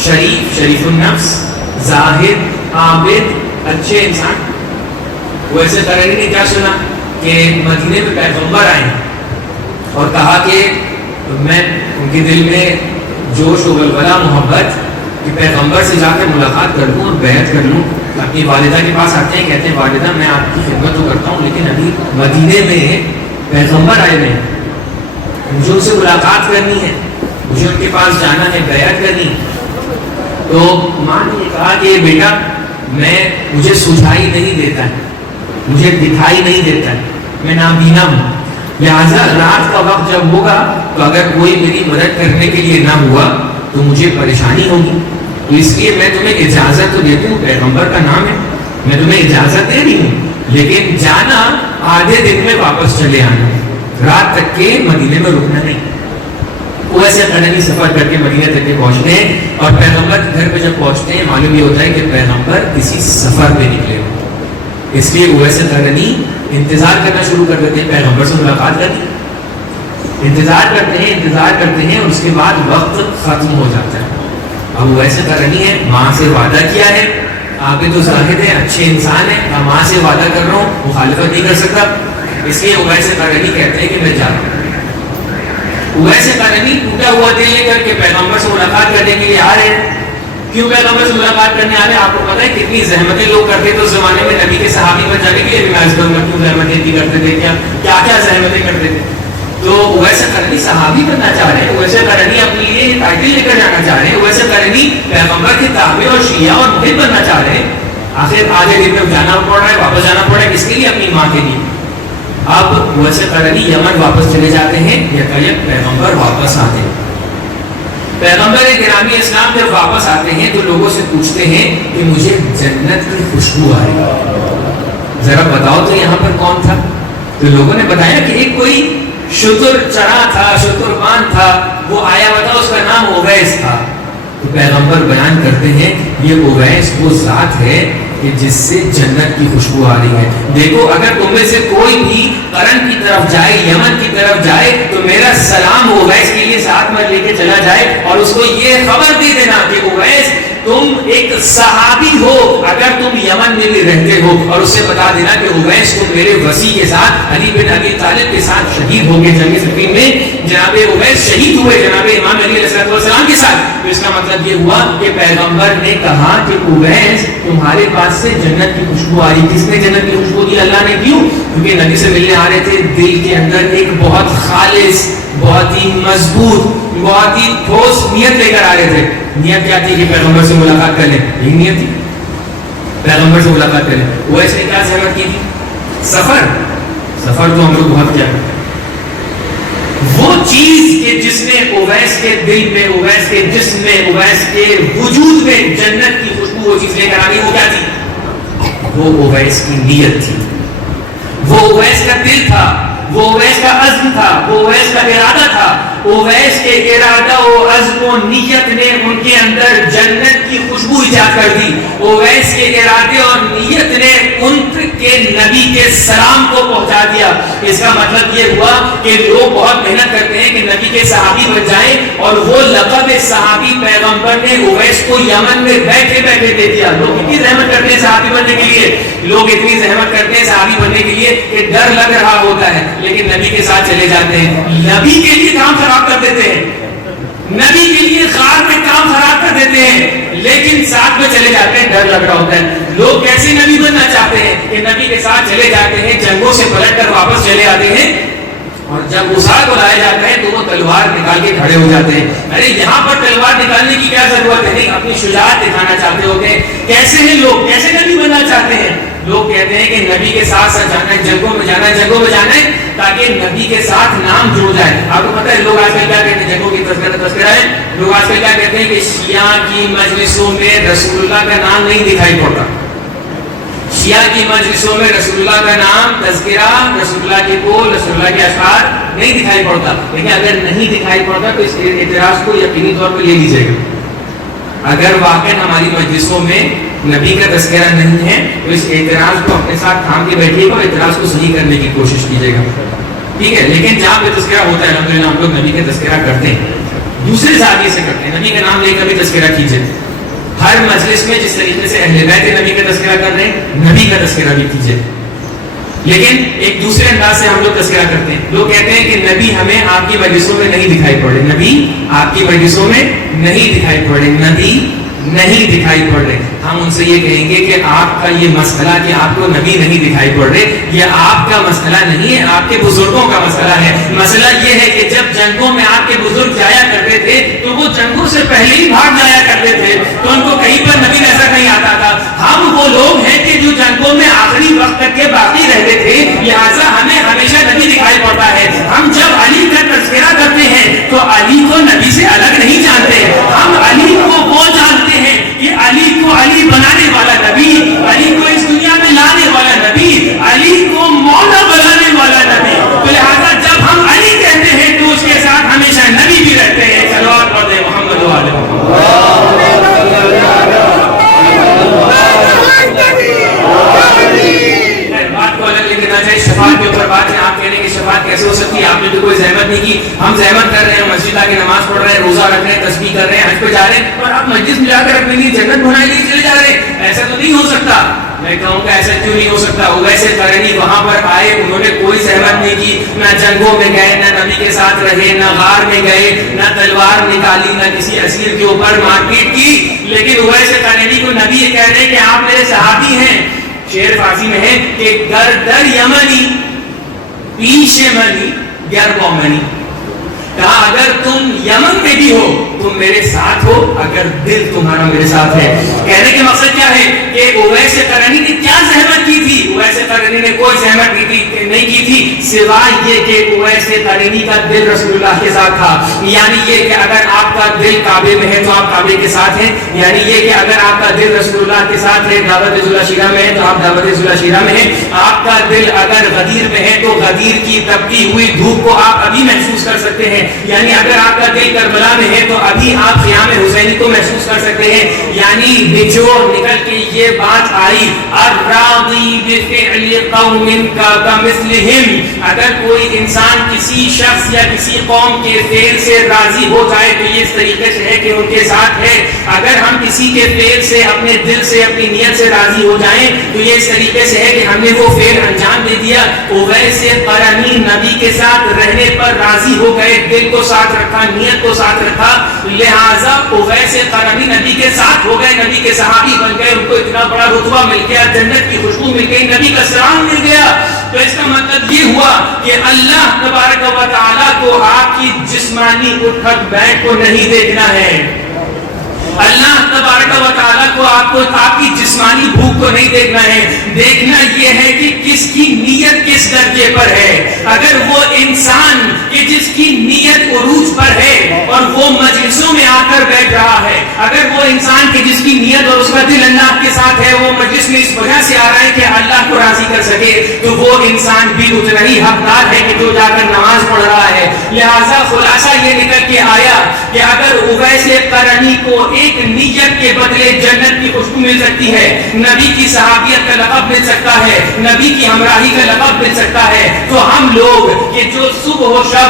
شریف النفس، زاہد، عابد، اچھے انسان. اویس قرنی نے کیا سنا کہ مدینے میں پیغمبر آئے اور کہا کہ میں ان کے دل میں جوش و ولولہ، محبت کہ پیغمبر سے جا کے ملاقات کر لوں اور بیعت کر لوں. اپنی والدہ کے پاس آتے ہیں، کہتے ہیں والدہ میں آپ کی خدمت تو کرتا ہوں لیکن ابھی مدینے میں پیغمبر آئے ہوئے ہیں، مجھے ان سے ملاقات کرنی ہے، مجھے ان کے پاس جانا ہے، بیعت کرنی ہے. تو ماں نے کہا کہ بیٹا مجھے سجھائی نہیں دیتا ہے، مجھے دکھائی نہیں دیتا ہے، میں نابینا ہوں، لہٰذا رات کا وقت جب ہوگا تو اگر کوئی میری مدد کرنے کے لیے نہ ہوا تو مجھے پریشانی ہوگی. تو اس لیے میں تمہیں اجازت تو دیتی ہوں، پیغمبر کا نام ہے، میں تمہیں اجازت دے رہی ہوں، لیکن جانا آدھے دن میں واپس چلے آنا، رات تک کے مدینے میں رکنا نہیں. وہ ایسے قدمی سفر کر کے مدینے تک کے پہنچتے ہیں اور پیغمبر کے گھر پہ جب پہنچتے ہیں معلوم یہ ہوتا ہے کہ پیغمبر کسی سفر پہ نکلے ہو. اس لیے وہ ایسے قدمی انتظار کرنا شروع کر دیتے ہیں پیغمبر سے ملاقات کرنے. انتظار کرتے ہیں اور اس کے بعد وقت ختم ہو جاتا ہے. اب وہ ایسے قرنی ہے، ماں سے وعدہ کیا ہے، آپ تو زاہد ہیں، اچھے انسان ہیں، میں ماں سے وعدہ کر رہا ہوں، مخالفت نہیں کر سکتا. اس لیے اویس قرنی کہتے ہیں کہ میں جا رہا ہوں. اویس قرنی ٹوٹا ہوا دل لے کر کے پیغمبر سے ملاقات کرنے کے لیے آ رہے ہیں. کیوں پیغمبر سے ملاقات کرنے آ رہے ہیں؟ آپ کو پتا ہے کتنی زحمتیں لوگ کرتے تھے اس زمانے میں. نبی کے صحابی بن جانے کے لیے کیوں زحمتیں بھی کرتے تھے، کیا زحمتیں کرتے تھے. تو اویس قرنی صحابی بننا چاہ رہے ہیں، اویس قرنی اپنے لیے ٹائٹل لے کر جانا چاہ رہے ہیں، اویس قرنی پیغمبر کے تابع اور شیعہ اور محب بننا چاہ رہے ہیں. آخر آدھے دن میں جانا پڑ رہا ہے، واپس جانا پڑ رہا ہے، کس کے لیے؟ اپنی ماں کے لیے. اب اویس قرنی یمن واپس چلے جاتے ہیں، یکایک پیغمبر واپس آتے ہیں. پیغمبر گرامی اسلام جب واپس آتے ہیں تو لوگوں سے پوچھتے ہیں کہ مجھے جنت کی خوشبو آ رہی ہے، ذرا بتاؤ تو یہاں پر کون تھا؟ تو لوگوں نے بتایا کہ ایک کوئی شتر چرا تھا، شتربان تھا، وہ آیا ہوا تھا، اس کا نام اویس تھا. تو پیغمبر بیان کرتے ہیں یہ اویس وہ ذات ہے کہ جس سے جنت کی خوشبو آ رہی ہے. دیکھو اگر تم میں سے کوئی بھی قرن کی طرف جائے، یمن کی طرف جائے تو میرا سلام اویس کے لیے ساتھ میں لے کے چلا جائے اور اس کو یہ خبر دے دینا کہ اویس تم ایک صحابی ہو، اگر تم یمن میں بھی رہتے ہو، اور اسے بتا دینا کہ اویس تم میرے وسیع کے ساتھ علی بن ابی طالب کے ساتھ شہید ہو گئے جنگ صفین میں، جناب اویس شہید ہوئے جناب امام علی علیہ السلام کے ساتھ. تو اس کا مطلب یہ ہوا کہ پیغمبر نے کہا کہ اویس تمہارے پاس سے جنت کی خوشبو آ رہی. کس نے جنت کی خوشبو دی؟ اللہ نے. کیوں؟ کیونکہ نبی سے ملنے آ رہے تھے، دل کے اندر ایک بہت خالص، بہت ہی مضبوط، بہت ہی ٹھوس نیت لے کر آ رہے تھے. نیت کیا تھی؟ کہ پیغمبر سے ملاقات کر لیں. یہی نیت تھی، پیغمبر سے ملاقات کر لیں. اویس نے کیا زحمت کی تھی؟ سفر تو ہم لوگ بہت کیا کرتے ہیں. وہ چیز کہ جس نے اویس کے دل میں، اویس کے جسم میں، اویس کے وجود میں جنت کی خوشبو وہ چیز لے کر آنی، وہ کیا تھی؟ وہ اویس کی نیت تھی، وہ اویس کا دل تھا، وہ اویس کا عزم تھا، وہ اویس کا ارادہ تھا. اویس کے ارادہ و عزم و نیت نے ان کے اندر جنت کی خوشبو ایجاد کر دی. اویس کے ارادے اور نیت نے ان کے نبی کے سلام کو پہنچا دیا. اس کا مطلب یہ ہوا کہ لوگ بہت محنت کرتے ہیں کہ نبی کے صحابی بن جائیں، اور وہ لقب صحابی پیغمبر نے اویس کو یمن میں بیٹھے بیٹھے دے دیا. لوگ اتنی زحمت کرتے ہیں صحابی بننے کے لیے، لوگ اتنی زحمت کرتے ہیں صحابی بننے کے لیے کہ ڈر لگ رہا ہوتا ہے، لیکن نبی کے ساتھ چلے جاتے ہیں. نبی کے لیے کام خراب کر دیتے ہیں، نبی کے لیے غار میں کام خراب کر دیتے ہیں، لیکن ساتھ میں چلے جاتے ہیں. ڈر لگ رہا ہوتا ہے. لوگ کیسے نبی بننا چاہتے ہیں کہ نبی کے ساتھ چلے جاتے ہیں، جنگوں سے پلٹ کر واپس چلے آتے ہیں، اور جب اسار بلایا جاتا ہے تو وہ تلوار نکال کے کھڑے ہو جاتے ہیں. ارے یہاں پر تلوار نکالنے کی کیا ضرورت ہے؟ نہیں، اپنی شجاعت دکھانا چاہتے ہوتے ہیں. کیسے ہیں لوگ؟ کیسے نبی بننا چاہتے ہیں؟ لوگ کہتے ہیں کہ نبی کے ساتھ ساتھ جانا ہے، جنگوں میں جانا ہے، جنگوں میں جانا ہے تاکہ نبی کے ساتھ نام جڑ جائے. آپ کو پتہ ہے لوگ آج کل کیا کہتے ہیں؟ جنگوں کی تذکرہ ہے. لوگ آج کل کیا کہتے ہیں کہ شیعہ کی مجلسوں میں رسول اللہ کا نام نہیں دکھائی پڑتا. شیعہ کی مجلسوں میں رسول اللہ کا نام، تذکرہ، رسول اللہ کے قول، رسول اللہ کے اشعار نہیں دکھائی پڑتا. لیکن اگر نہیں دکھائی پڑتا تو اس اعتراض کو یقینی طور پر لے لیجیے گا. اگر واقعا ہماری مجلسوں میں نبی کا تذکرہ نہیں ہے تو اس اعتراض کو اپنے ساتھ تھام کے بیٹھیے گا، اعتراض کو صحیح کرنے کی کوشش کیجیے گا. ٹھیک ہے؟ لیکن جہاں پہ تذکرہ ہوتا ہے الحمدللہ ہم لوگ نبی کا تذکرہ کرتے ہیں، دوسرے ذریعے سے کرتے ہیں. نبی کا نام لے کر بھی تذکرہ کیجیے. ہر مجلس میں جس طریقے سے اہل بیت نبی کا تذکرہ کر رہے ہیں، نبی کا تذکرہ بھی کیجیے. لیکن ایک دوسرے انداز سے ہم لوگ تذکرہ کرتے ہیں. لوگ کہتے ہیں کہ نبی ہمیں آپ کی مجلسوں میں نہیں دکھائی پڑے، نبی آپ کی مجلسوں میں نہیں دکھائی پڑے، نبی نہیں دکھائی پڑ رہے. ہم ان سے یہ کہیں گے کہ آپ کا یہ مسئلہ کہ آپ کو نبی نہیں دکھائی پڑ رہے، یہ آپ کا مسئلہ نہیں ہے، آپ کے بزرگوں کا مسئلہ ہے. مسئلہ یہ ہے کہ جب جنگوں میں آپ کے بزرگ جایا کرتے تھے تو وہ جنگوں سے پہلے ہی بھاگ جایا کرتے تھے، تو ان کو کہیں پر نبی نظر نہیں آتا تھا. ہم وہ لوگ ہیں کہ جو جنگوں میں آخری وقت تک کے باقی رہتے تھے، لہٰذا ہمیں ہمیشہ نبی دکھائی پڑتا ہے. ہم جب علی کا تذکرہ کرتے ہیں تو علی کو نبی سے الگ نہیں جانتے. ہم علی کو وہ جانتے ہیں کہ علی کو علی بنانے والا نبی، علی کو اس دنیا میں لانے والا نبی، علی کو مولا بنانے والا نبی. تو لہٰذا جب ہم علی کہتے ہیں تو اس کے ساتھ ہمیشہ نبی بھی رہتے ہیں. صلوات پڑھ دیں محمد و آل محمد. بات کو الگ لے کے نہ جائے، شفاعت کے اوپر بات ہے. آپ کہہ رہے ہیں کہ شفاعت کیسے ہو سکتی ہے؟ آپ نے تو کوئی زحمت نہیں کی. ہم زحمت کر رہے ہیں، مسجد آ کے نماز پڑھ رہے ہیں، روزہ رکھ رہے ہیں، تسبیح کر رہے ہیں، حج پہ جا رہے ہیں، اور آپ مسجد میں جا کر اپنے لیے جنت بنانے کے لیے چلے جا رہے ہیں. ایسا تو نہیں ہو سکتا. میں کہوں کہ ایسا کیوں نہیں ہو سکتا؟ اویس قرنی وہاں پر آئے، انہوں نے کوئی زحمت نہیں کی، نہ جنگوں میں گئے، نہ نبی کے ساتھ رہے، نہ غار میں گئے، نہ تلوار نکالی، نہ کسی اسیر کے اوپر مار پیٹ کی. لیکن اویس قرنی کو نبی یہ کہہ رہے ہیں کہ آپ میرے صحابی ہیں. شعر فارسی میں ہے کہ گر در یمنی پیش منی گر مومنی. کہا اگر تم یمن میں بھی ہو تم میرے ساتھ ہو، اگر دل تمہارا میرے ساتھ ہے. کہنے کے مقصد کیا ہے کہ اویس قرنی نے کیا زحمت کی تھی؟ اویس قرنی نے کوئی زحمت نہیں کی تھی سوائے یہ کہ اویس قرنی کا دل رسول اللہ کے ساتھ تھا. یعنی یہ کہ اگر آپ کا دل کعبے میں ہے تو آپ کعبے کے ساتھ ہیں. یعنی یہ کہ اگر آپ کا دل رسول اللہ کے ساتھ ہے، دعوت ذوالعشیرہ میں ہے تو آپ دعوت ذوالعشیرہ میں ہیں. آپ کا دل اگر غدیر میں ہے تو غدیر کی تپتی ہوئی دھوپ کو آپ ابھی محسوس کر سکتے ہیں. یعنی اگر آپ کا دل کربلا میں ہے تو ابھی آپ قیام حسینی کو محسوس کر سکتے ہیں. یعنی نچوڑ نکل کے یہ بات آئی، الراضی بفعل قوم کا مثلہم، اگر کوئی انسان کسی شخص یا کسی قوم کے فعل سے راضی ہو جائے تو یہ اس طریقے سے ہے کہ ان کے ساتھ ہے. اگر ہم کسی کے فعل سے اپنے دل سے اپنی نیت سے راضی ہو جائیں تو یہ اس طریقے سے ہے کہ ہم نے وہ فعل انجام دے دیا. اویس قرنی نبی کے ساتھ رہنے پر راضی ہو گئے، دل کو ساتھ رکھا، نیت کو ساتھ رکھا، لہٰذا اویس قرنی نبی کے ساتھ ہو گئے، نبی کے صحابی بن گئے، ان کو اتنا بڑا رتبہ مل گیا، جنت کی خوشبو مل گئی، نبی کا سلام مل گیا. تو اس کا مطلب یہ ہوا کہ اللہ تبارک و تعالیٰ کو آپ کی جسمانی اٹھک بیٹھ کو نہیں دیکھنا ہے. اللہ تبارک و تعالیٰ کو آپ کی جسمانی بھوک کو نہیں دیکھنا ہے. دیکھنا یہ ہے کہ کس کی نیت کس درجے پر ہے. اگر وہ انسان کہ جس کی نیت عروج پر ہے اور وہ مجلسوں میں آ کر بیٹھ رہا ہے، اگر وہ انسان کہ جس کی نیت اور اس کا دل اللہ کے ساتھ ہے، وہ مجلس میں اس وجہ سے آ رہا ہے کہ اللہ کو راضی کر سکے، تو وہ انسان بھی اتنا ہی حقدار ہے کہ جو جا کر نماز پڑھ رہا ہے. لہٰذا خلاصہ یہ نکل کے آیا کہ اگر اویس قرنی کو ایک نیت کے بدلے جنت کی خوشبو مل سکتی ہے، نبی کی صحابیت کا لقب مل سکتا ہے، نبی کی ہمراہی کا لقب مل سکتا ہے، تو ہم لوگ کہ جو صبح و شب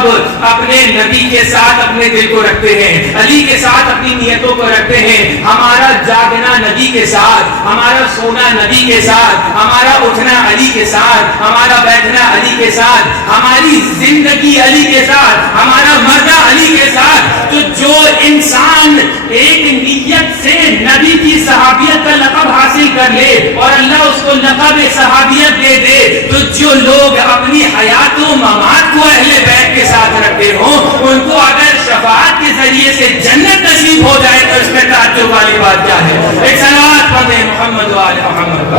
اپنے نبی کے ساتھ اپنے دل کو رکھتے ہیں، علی کے ساتھ اپنی نیتوں کو رکھتے ہیں، ہمارا جاگنا نبی کے ساتھ، ہمارا سونا نبی کے ساتھ، ہمارا اٹھنا علی کے ساتھ، ہمارا بیٹھنا علی کے ساتھ، ہماری زندگی علی کے ساتھ، ہمارا مرنا علی کے ساتھ. تو جو انسان ایک نیت سے نبی کی صحابیت کا لقب حاصل کر لے اور اللہ اس کو لقب صحابیت دے دے، تو جو لوگ اپنی حیات و ممات کو اہل بیت کے ساتھ رکھتے ہوں، ان کو اگر شفاعت کے ذریعے سے جنت نصیب ہو جائے تو اس میں تعجب والی بات کیا ہے؟ ایک صلوات پڑھیں محمد و آل محمد.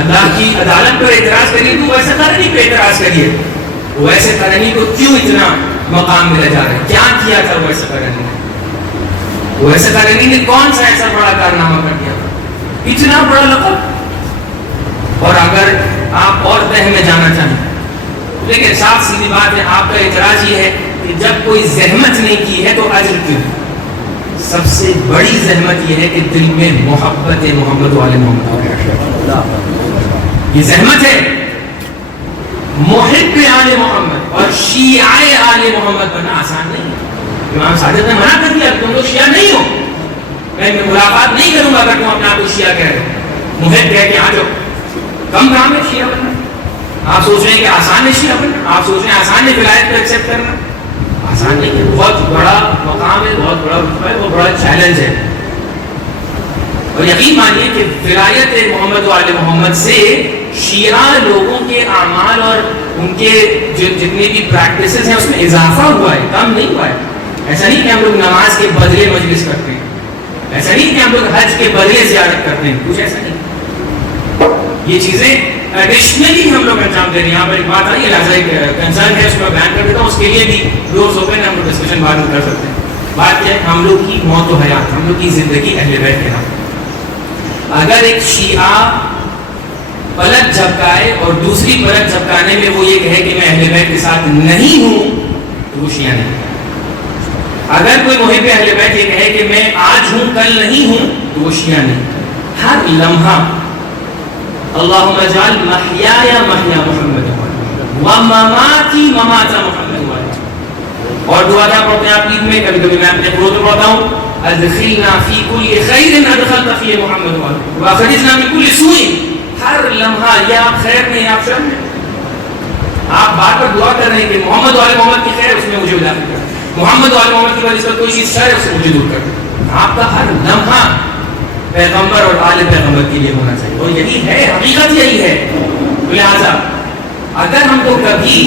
اللہ کی عدالت پر اعتراض کریے تو ویسے قرنی پہ اعتراض کریے. ویسے قرنی کو کیوں اتنا مقام ملا جا رہا ہے؟ کیا کیا تھا ویسے قرنی نے؟ ویسے قرنی نے کون سا ایسا بڑا کارنامہ کر دیا تھا؟ اتنا بڑا لقب. اور اگر آپ اور تہ میں جانا چاہیں، لیکن صاف سیدھی بات ہے، آپ کا اعتراض یہ ہے کہ جب کوئی زحمت نہیں کی ہے تو اجر کیوں؟ سب سے بڑی زحمت یہ ہے کہ دل میں محبت محمد والے محمد، یہ زحمت ہے. محب آل محمد اور شیعہ آل محمد بننا آسان نہیں ہے. امام صادق نے منع کر دیا تم لوگ شیعہ نہیں ہو، میں ملاقات نہیں کروں گا اگر تم اپنے آپ کو شیعہ کہہ رہے ہو. محب کہہ کے آ جاؤ. کم کام ہے شیعہ بننا. آپ سوچ رہے ہیں کہ آسان ہے شیعہ بننا، آپ سوچ رہے ہیں آسان ہے ولایت کو ایکسپٹ کرنا. آسان نہیں ہے، بہت بڑا مقام ہے، بہت بڑا رتبہ ہے، بہت بڑا چیلنج ہے. اور یقین مانیے کہ ولایت محمد و آل محمد سے شیعہ لوگوں کے اعمال اور ان کے جو جتنے بھی پریکٹسز ہیں اس میں اضافہ ہوا ہے، کم نہیں ہوا ہے. ایسا نہیں کہ ہم لوگ نماز کے بدلے مجلس کرتے ہیں، ایسا نہیں کہ ہم لوگ حج کے بدلے زیارت کرتے ہیں، کچھ ایسا نہیں. یہ چیزیں ایڈیشنلی ہم لوگ انجام دے رہے ہیں. یہاں پر ایک بات آئی ہے، لہٰذا ایک کنسرن ہے، اس کو بیان کر دیتا ہوں. اس کے لیے بھی ڈورز اوپن ہے، ہم لوگ ڈسکشن بعد میں کر سکتے ہیں. بات کیا ہے؟ ہم لوگ کی موت و حیات، ہم لوگ کی زندگی اہل بیت کے نام. اگر ایک شیعہ پلک جھپکائے اور دوسری پلک جھپکانے میں وہ یہ کہے کہ میں اہل بیت کے ساتھ نہیں ہوں تو وہ شیعہ نہیں. اگر کوئی محب اہل بیت یہ کہے کہ میں آج ہوں کل نہیں ہوں تو وہ شیعہ نہیں. ہر لمحہ اللہم اجعل محیایا محیا محمد ومماتی مماتا محمد. اور دعا کیا پڑھتے ہیں آپ عید میں؟ کبھی کبھی میں اپنے قرآن میں پڑھتا ہوں، ادخلنا فی کل خیر ادخلت فی محمد واخرجنا من کل سوء. ہر لمحہ یا آپ خیر میں یا آپ شر میں، آپ بار بار دعا کر رہے ہیں کہ محمد و آل محمد کی خیر اس میں مجھے داخل کر، محمد و آل محمد کی وجہ سے کوئی چیز شر ہے اس سے مجھے دور کر. آپ کا ہر لمحہ پیغمبر اور آل پیغمبر کے لیے ہونا چاہیے، اور یہی ہے حقیقت، یہی ہے. لہٰذا اگر ہم کو کبھی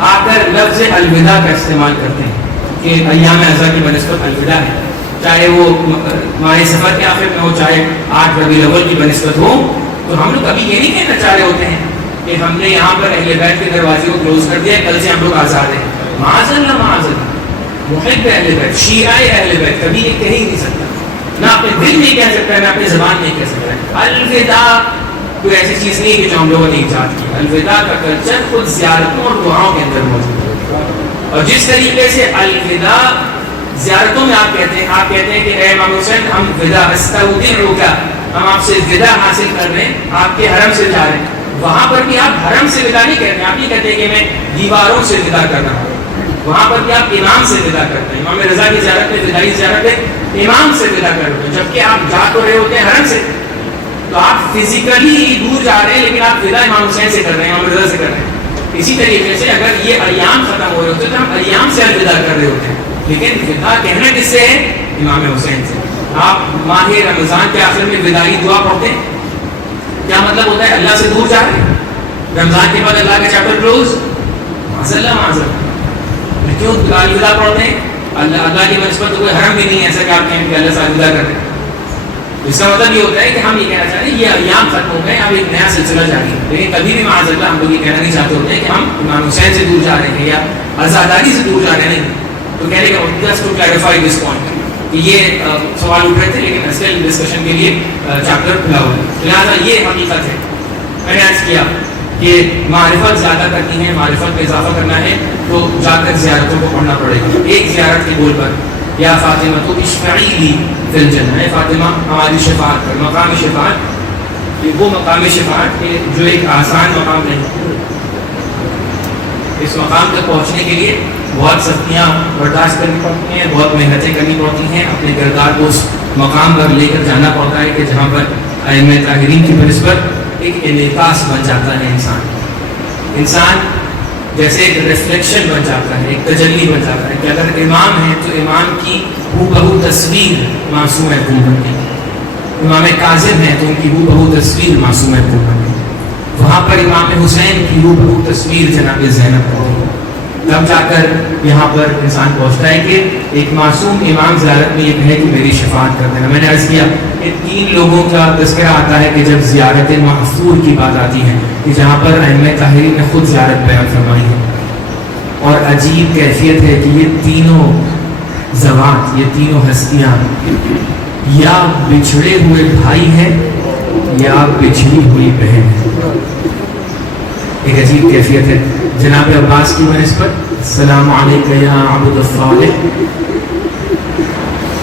آ کر لفظ الوداع کا استعمال کرتے ہیں کہ ایام اعزا کی بنسبت الوداع ہے، چاہے وہ ہمارے سفر کے آخر میں ہو، چاہے 8 ربیع الاول کی بنسبت ہو، تو ہم لوگ کبھی یہ نہیں کہنا چاہ رہے ہوتے ہیں کہ ہم نے یہاں پر اہل بیت کے دروازے کو کلوز کر دیا، کل سے ہم لوگ آزاد ہیں. معاذ اللہ معاذ اللہ. محب اہل بیت، شیعہ اہل بیت کبھی یہ کہہ ہی نہیں سکتا، نہ اپنے دل میں کہہ سکتا ہے، نہ اپنی زبان میں کہہ سکتا ہے. الوداع کوئی ایسی چیز نہیں ہے کہ جو ہم لوگوں نے ایجاد کی. الوداع کا کلچر خود زیارتوں اور دعاؤں کے اندر موجود ہے. اور جس طریقے سے الوداع زیارتوں میں آپ کہتے ہیں کہ اے امام حسین ہم ودا استودعک، ہم آپ سے ودا حاصل کر رہے ہیں، آپ کے حرم سے جا رہے ہیں. وہاں پر بھی آپ حرم سے ودا نہیں کہتے ہیں، آپ نہیں کہتے کہ میں دیواروں سے ودا کر رہا ہوں. وہاں پر بھی آپ امام سے ودا کرتے ہیں. امام رضا کی زیارت میں وداعی زیارت ہے، امام سے ودا کر رہے ہیں، جبکہ آپ جا تو رہے ہوتے ہیں حرم سے. تو آپ فزیکلی دور جا رہے ہیں لیکن آپ ودا امام حسین سے کر رہے ہیں، امام رضا سے کر رہے ہیں. اسی طریقے سے اگر یہ ایام ختم ہو رہے ہوتے تو ہم ایام سے الوداع کر رہے ہوتے ہیں، لیکن ودا کہنا کس سے ہے؟ امام حسین سے. آپ ماہ رمضان کے آخر میں وداعی دعا پڑھتے ہیں، کیا مطلب ہوتا ہے؟ اللہ سے دور جا رہے ہیں. رمضان کے بعد اللہ کا چیپٹر کلوز، معذاللہ معذاللہ. کیوں الوداع پڑھتے ہیں؟ اللہ کی نسبت تو کوئی حرم بھی نہیں ہے ایسا کہ آپ کہیں کہ اللہ سے الوداع کر رہے ہیں. اس کا مطلب یہ ہوتا ہے کہ ہم یہ کہنا چاہتے ہیں یہ ایام ختم ہو گئے، اب ایک نیا سلسلہ جاری ہے. لیکن کبھی بھی معاذ اللہ ہم لوگ یہ کہنا نہیں چاہتے ہوتے ہیں کہ ہم امام حسین سے دور جا رہے ہیں یا آزاداری سے دور جا رہے ہیں. تو کہنے کا just to clarify this point کہ یہ سوال اٹھ رہے تھے لیکن اصل ڈسکشن کے لیے چیپٹر کھلا ہوا ہے. لہٰذا یہ حقیقت ہے. میں نے عرض کیا کہ معرفت زیادہ کرنی ہے، معرفت میں اضافہ کرنا ہے تو جا کر زیارتوں کو پڑھنا پڑے گا. ایک زیارت کے بول پر یا فاطمہ تو اشفعی لی فی الجنہ، فاطمہ ہماری شفاعت کر. مقام شفاعت یہ وہ مقام شفاعت کہ جو ایک آسان مقام نہیں. اس مقام تک پہنچنے کے لیے بہت سختیاں برداشت کرنی پڑتی ہیں، بہت محنتیں کرنی پڑتی ہیں. اپنے کردار کو اس مقام پر لے کر جانا پڑتا ہے کہ جہاں پر ائمہ طاہرین کی بنسبت ایک انعکاس بن جاتا ہے انسان جیسے ایک ریفلیکشن بن جاتا ہے، ایک تجلی بن جاتا ہے کہ اگر امام ہے تو امام کی ہو بہو تصویر معصوم محفوظ بنتی ہے. امام کاظم ہے تو ان کی ہو بہو تصویر معصوم محفوظ بنتی ہے. وہاں پر امام حسین کی ہو بہو تصویر جناب زینب ہوتی ہے. تب جا کر یہاں پر انسان پہنچتا ہے کہ ایک معصوم امام زیارت میں یہ کہے کہ میری شفاعت کر دینا. میں نے عرض کیا کہ 3 لوگوں کا تذکرہ آتا ہے کہ جب زیارت محفور کی بات آتی ہے کہ جہاں پر ائمہ طاہرین نے خود زیارت بیان فرمائی ہے. اور عجیب کیفیت ہے کہ یہ تینوں ذوات، یہ تینوں ہستیاں یا بچھڑے ہوئے بھائی ہیں یا بچھڑی ہوئی بہن ہے. ایک عجیب کیفیت ہے. جناب عباس کی بنسبت السلام علیکم یا عبد الصالح.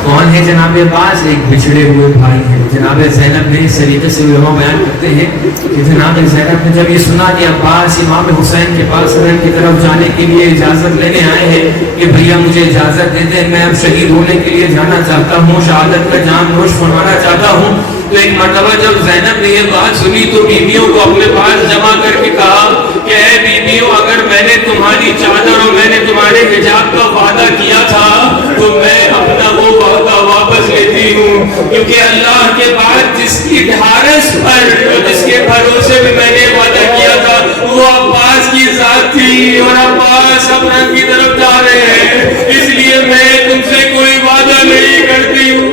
کون ہے جناب عباس؟ ایک بچھڑے ہوئے بھائی ہیں. جناب زینب نے اس طریقے سے علماء بیان کرتے ہیں کہ جناب زینب نے جب یہ سنا کہ عباس امام حسین کے پاس حرم کی طرف جانے کے لیے اجازت لینے آئے ہیں کہ بھیا مجھے اجازت دے دیں، میں اب شہید ہونے کے لیے جانا چاہتا ہوں، شہادت کا جام نوش فرمانا چاہتا ہوں. تو ایک مرتبہ جب زینب نے یہ بات سنی تو بیویوں کو اپنے پاس جمع کر کے کہا کہ اے بیویوں، اگر میں نے تمہاری چادر اور میں نے تمہارے حجاب کا وعدہ کیا تھا تو میں اپنا وہ وعدہ واپس لیتی ہوں، کیونکہ اللہ کے بعد جس کی ڈھارس پر جس کے بھروسے میں میں نے وعدہ کیا تھا وہ عباس کی ذات تھی، اور عباس حرم کی طرف جا رہے ہیں، اس لیے میں تم سے کوئی وعدہ نہیں کرتی ہوں.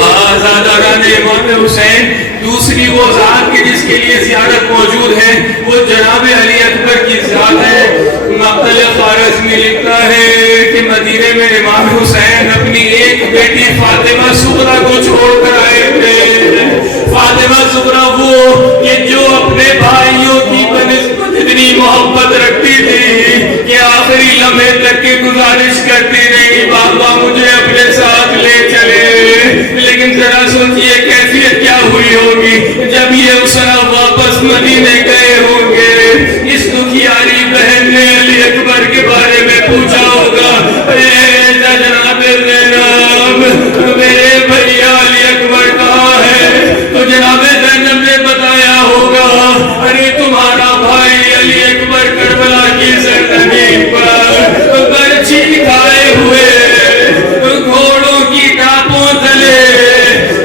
آزاداران امام حسین دوسری وہ ذات کی جس کے لیے زیارت موجود ہے وہ جناب علی اکبر کی ذات ہے. مقتل خوارزمی لکھتا ہے کہ مدینے میں امام حسین اپنی ایک بیٹی فاطمہ صغرا کو چھوڑ کر آئے تھے. فاطمہ صغرا وہ کہ جو اپنے بھائیوں کی بنسبت اتنی محبت رکھتی تھی کہ آخری لمحے تک کی گزارش کرتی رہی بابا مجھے اپنے ساتھ لے چلے. لیکن ذرا سوچئے کیفیت کیا ہوئی ہوگی جب یہ اسرا واپس مدینے گئے ہوں گے. اس دکھیاری بہن نے علی اکبر کے بارے میں پوچھا ہوگا، اے جناب زینب میرے بھیا علی اکبر کہاں ہے؟ تو جناب زینب نے بتایا ہوگا، ارے تمہارا بھائی علی اکبر کربلا کی سرزمین پر برچھی کھائے ہوئے گھوڑوں کی ٹاپوں تلے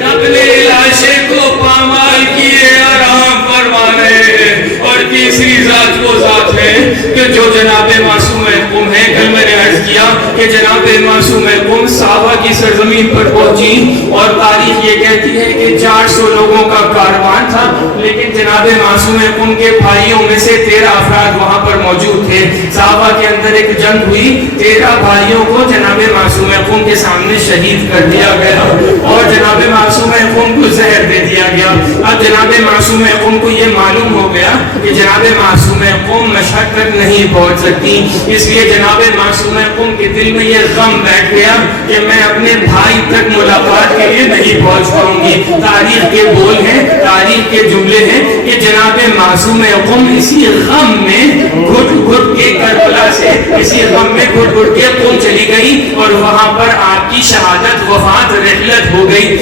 اپنے لاشے کو پامال کیے آرام فرما رہے. اور تیسری ذات وہ ذات ہے کہ جو جناب معصوم قم ہے. کل میں نے عرض کیا کہ جناب معصوم قم صحابہ کی سرزمین پر پہنچی اور تاریخ یہ کہتی ہے کہ 400 لوگوں کا کاروان تھا، لیکن جناب معصوم قم کے بھائیوں میں سے 13 افراد وہاں پر موجود تھے. صحابہ کے اندر ایک جنگ ہوئی, 13 بھائیوں کو جناب معصوم قم کے سامنے شہید کر دیا گیا اور جناب معصوم قم کو زہر دے دیا گیا. اب جناب معصوم قم کو یہ معلوم ہو گیا کہ جناب معصوم قم مشہد تک نہیں پہنچ سکتی, اس لیے جناب معصوم قم کے دل میں یہ غم بیٹھ گیا کہ میں اپنے بھائی تک ملاقات کے لیے نہیں پہنچ پاؤں گی. تاریخ کے بول ہیں, تاریخ کے جملے ہیں کہ جناب معصوم قم اسی غم میں گھٹ گھٹ کے کربلا سے, اسی غم میں گھٹ گھٹ کے قم چلی گئی اور وہاں پر آپ کی شہادت وفات رحلت ہو گئی.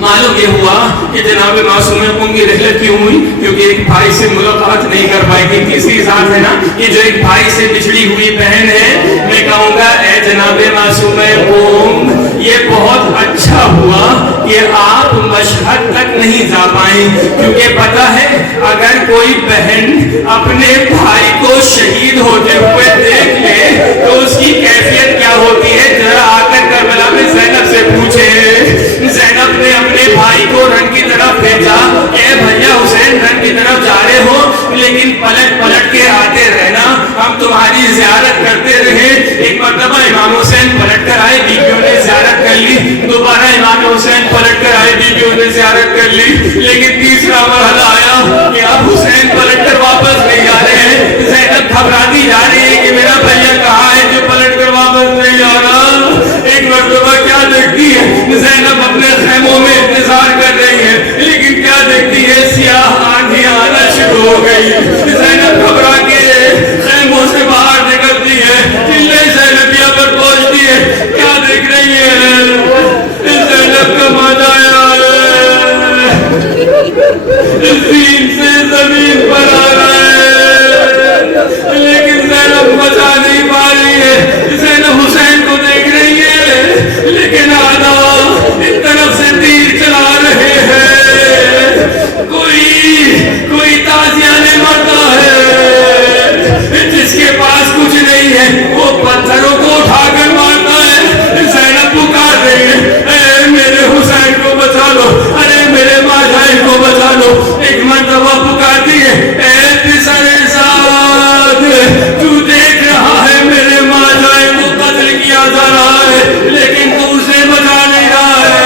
معلوم یہ ہوا کہ جناب معصوم قم کی رحلت کیوں ہوئی, کیونکہ ایک بھائی سے ملاقات نہیں کر پائی تھی. تیسری ذات ہے نا کہ جو ایک بھائی سے بچھڑی ہوئی بہن ہے, میں کہوں گا اے جناب معصوم قم, یہ بہت اچھا ہوا کہ آپ مشہد تک نہیں جا پائیں, کیونکہ پتہ ہے اگر کوئی بہن اپنے بھائی کو شہید ہوتے ہوئے دیکھ لے تو اس کی کیفیت کیا ہوتی ہے. ذرا آ کر کربلا میں زینب سے پوچھے. زینب نے اپنے بھائی کو رن کی طرف بھیجا, اے بھیا حسین رن کی طرف جا رہے ہو لیکن پلٹ پلٹ کے آتے رہنا, ہم تمہاری زیارت کرتے رہے. ایک مرتبہ امام حسین پلٹ کر آئے, بیویوں نے زیارت کر لی. دوبارہ امام حسین پلٹ کر آئے, بیویوں نے زیارت کر لی. لیکن تیسرا مرحلہ آیا کہ اب حسین پلٹ کر واپس نہیں آ رہے ہیں. زینب گھبراتی جا رہی ہے کہ میرا بھیا کہاں ہے جو پلٹ کر واپس نہیں آ رہا. ایک مرتبہ کیا دیکھتی ہے زینب اپنے خیموں میں انتظار کر رہی ہے, لیکن کیا دیکھتی ہے سیاہ آندھی آنا شروع ہو گئی. زینب گھبرا کے خیموں سے باہر نکلتی ہے, چلے زینبیہ پر پہنچتی ہے. کیا دیکھ رہی ہے زینب کا مادا زین سے زمین پر آ رہا ہے, لیکن زینب بچا نہیں پا رہی ہے. زینب حسین کو دیکھ رہی ہے لیکن آدھا اس طرف سے تیر چلا رہے ہیں. کوئی تازیانے مرتا ہے, جس کے پاس کچھ نہیں ہے وہ پتھروں کو اٹھا کر مارتا ہے. زینب پکار رہی ہے, اے میرے حسین کو بچا لو, ارے میرے ماجھائی کو بچا لو. ایک مرتبہ پکارتی ہے, اے پسر زاد, تو دیکھ رہا ہے میرے ماجھائی کو قتل کیا جا رہا ہے لیکن تو اسے بچا نہیں رہا ہے.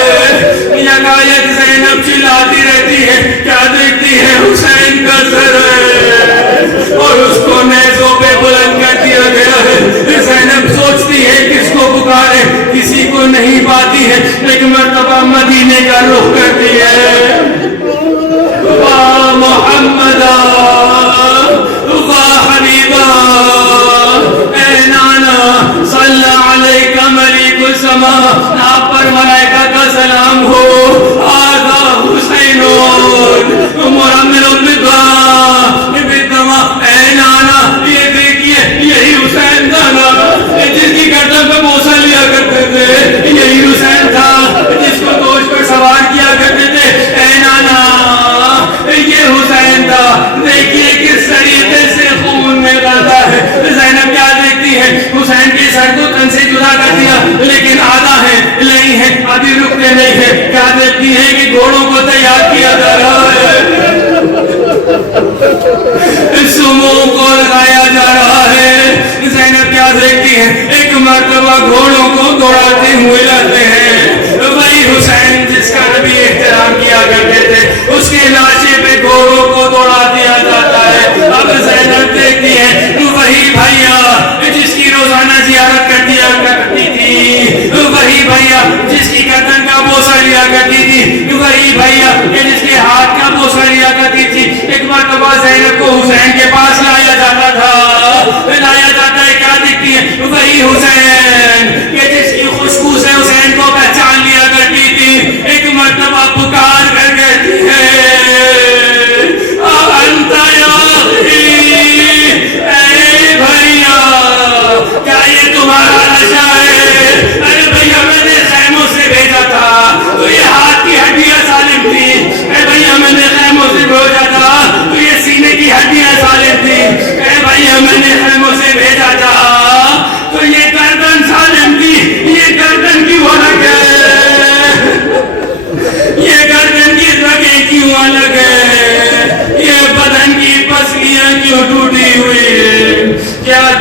یکایک زینب چلاتی رہتی ہے, کیا دیکھتی ہے حسین کا سر ہے اور اس کو نیزوں پہ بلند کر دیا گیا ہے. زینب سوچتی ہے کس کو پکارے, کسی کو نہیں پاتی ہے. ایک مرتبہ مدینے کا رخ کرتی ہے, واہ محمدا واہ حبیبا, اے نانا صلی علیک ملک السما, آپ پر ملائکہ کا سلام ہو. آدھا حسینون مرمل بالدماء, اے نانا یہ دیکھیے یہی حسین تھا نا جس کی گردن پہ بوسہ لیا کرتے تھے, یہی حسین تھا جس کو گوشت پر سوار کیا کرتے تھے. اے نانا یہ حسین تھا, دیکھیے کس طریقے سے خون میں کرتا ہے. زینب کیا دیکھتی ہے, حسین کے سر کو تن سے جدا کر دیا لیکن آدھا ہے نہیں ہے, ابھی رکتے نہیں ہے. کیا دیکھتی ہے کہ گھوڑوں کو تیار کیا جا رہا ہے, سموں کو لگایا جا رہا ہے. زینب کیا دیکھتی ہے, ایک مرتبہ گھوڑوں کو دوڑاتے ہوئے لاتے ہیں. وہی حسین جس کا نبی احترام کیا کرتے تھے, اس کے لاشے پہ گھوڑوں کو دوڑا دیا جاتا ہے. اب زینب دیکھتی ہے وہی بھیا جس کی روزانہ زیارت کر دیا کرتی تھی, وہی بھیا جس کی گردن کا بوسہ لیا کرتی تھی, وہی بھیا جس کے ہاتھ کا بوسہ لیا کرتی تھی. ایک مرتبہ زینب کو حسین کے پاس لایا جاتا تھا, لایا جاتا ہے, کیا دیکھتی ہے وہی حسین کہ جس کی خوشبو سے حسین کو پہچان لیا کرتی تھی. ایک مرتبہ پکار کر کہتی ہے انت یا اے بھیا, کیا یہ تمہارا نشہ ہے؟ ارے بھیا میں نے خیموں سے بھیجا تھا تو یہ ہاتھ کی ہڈیاں سالم تھی. اے بھیا میں نے خیموں سے بھیجا تھا تو یہ سینے کی ہڈیاں سالم تھی. اے بھیا میں نے خیموں سے بھیجا تھا تو یہ گردن سالم تھی. یہ گردن کیوں الگ ہے, یہ گردن کی رگیں کیوں الگ ہے,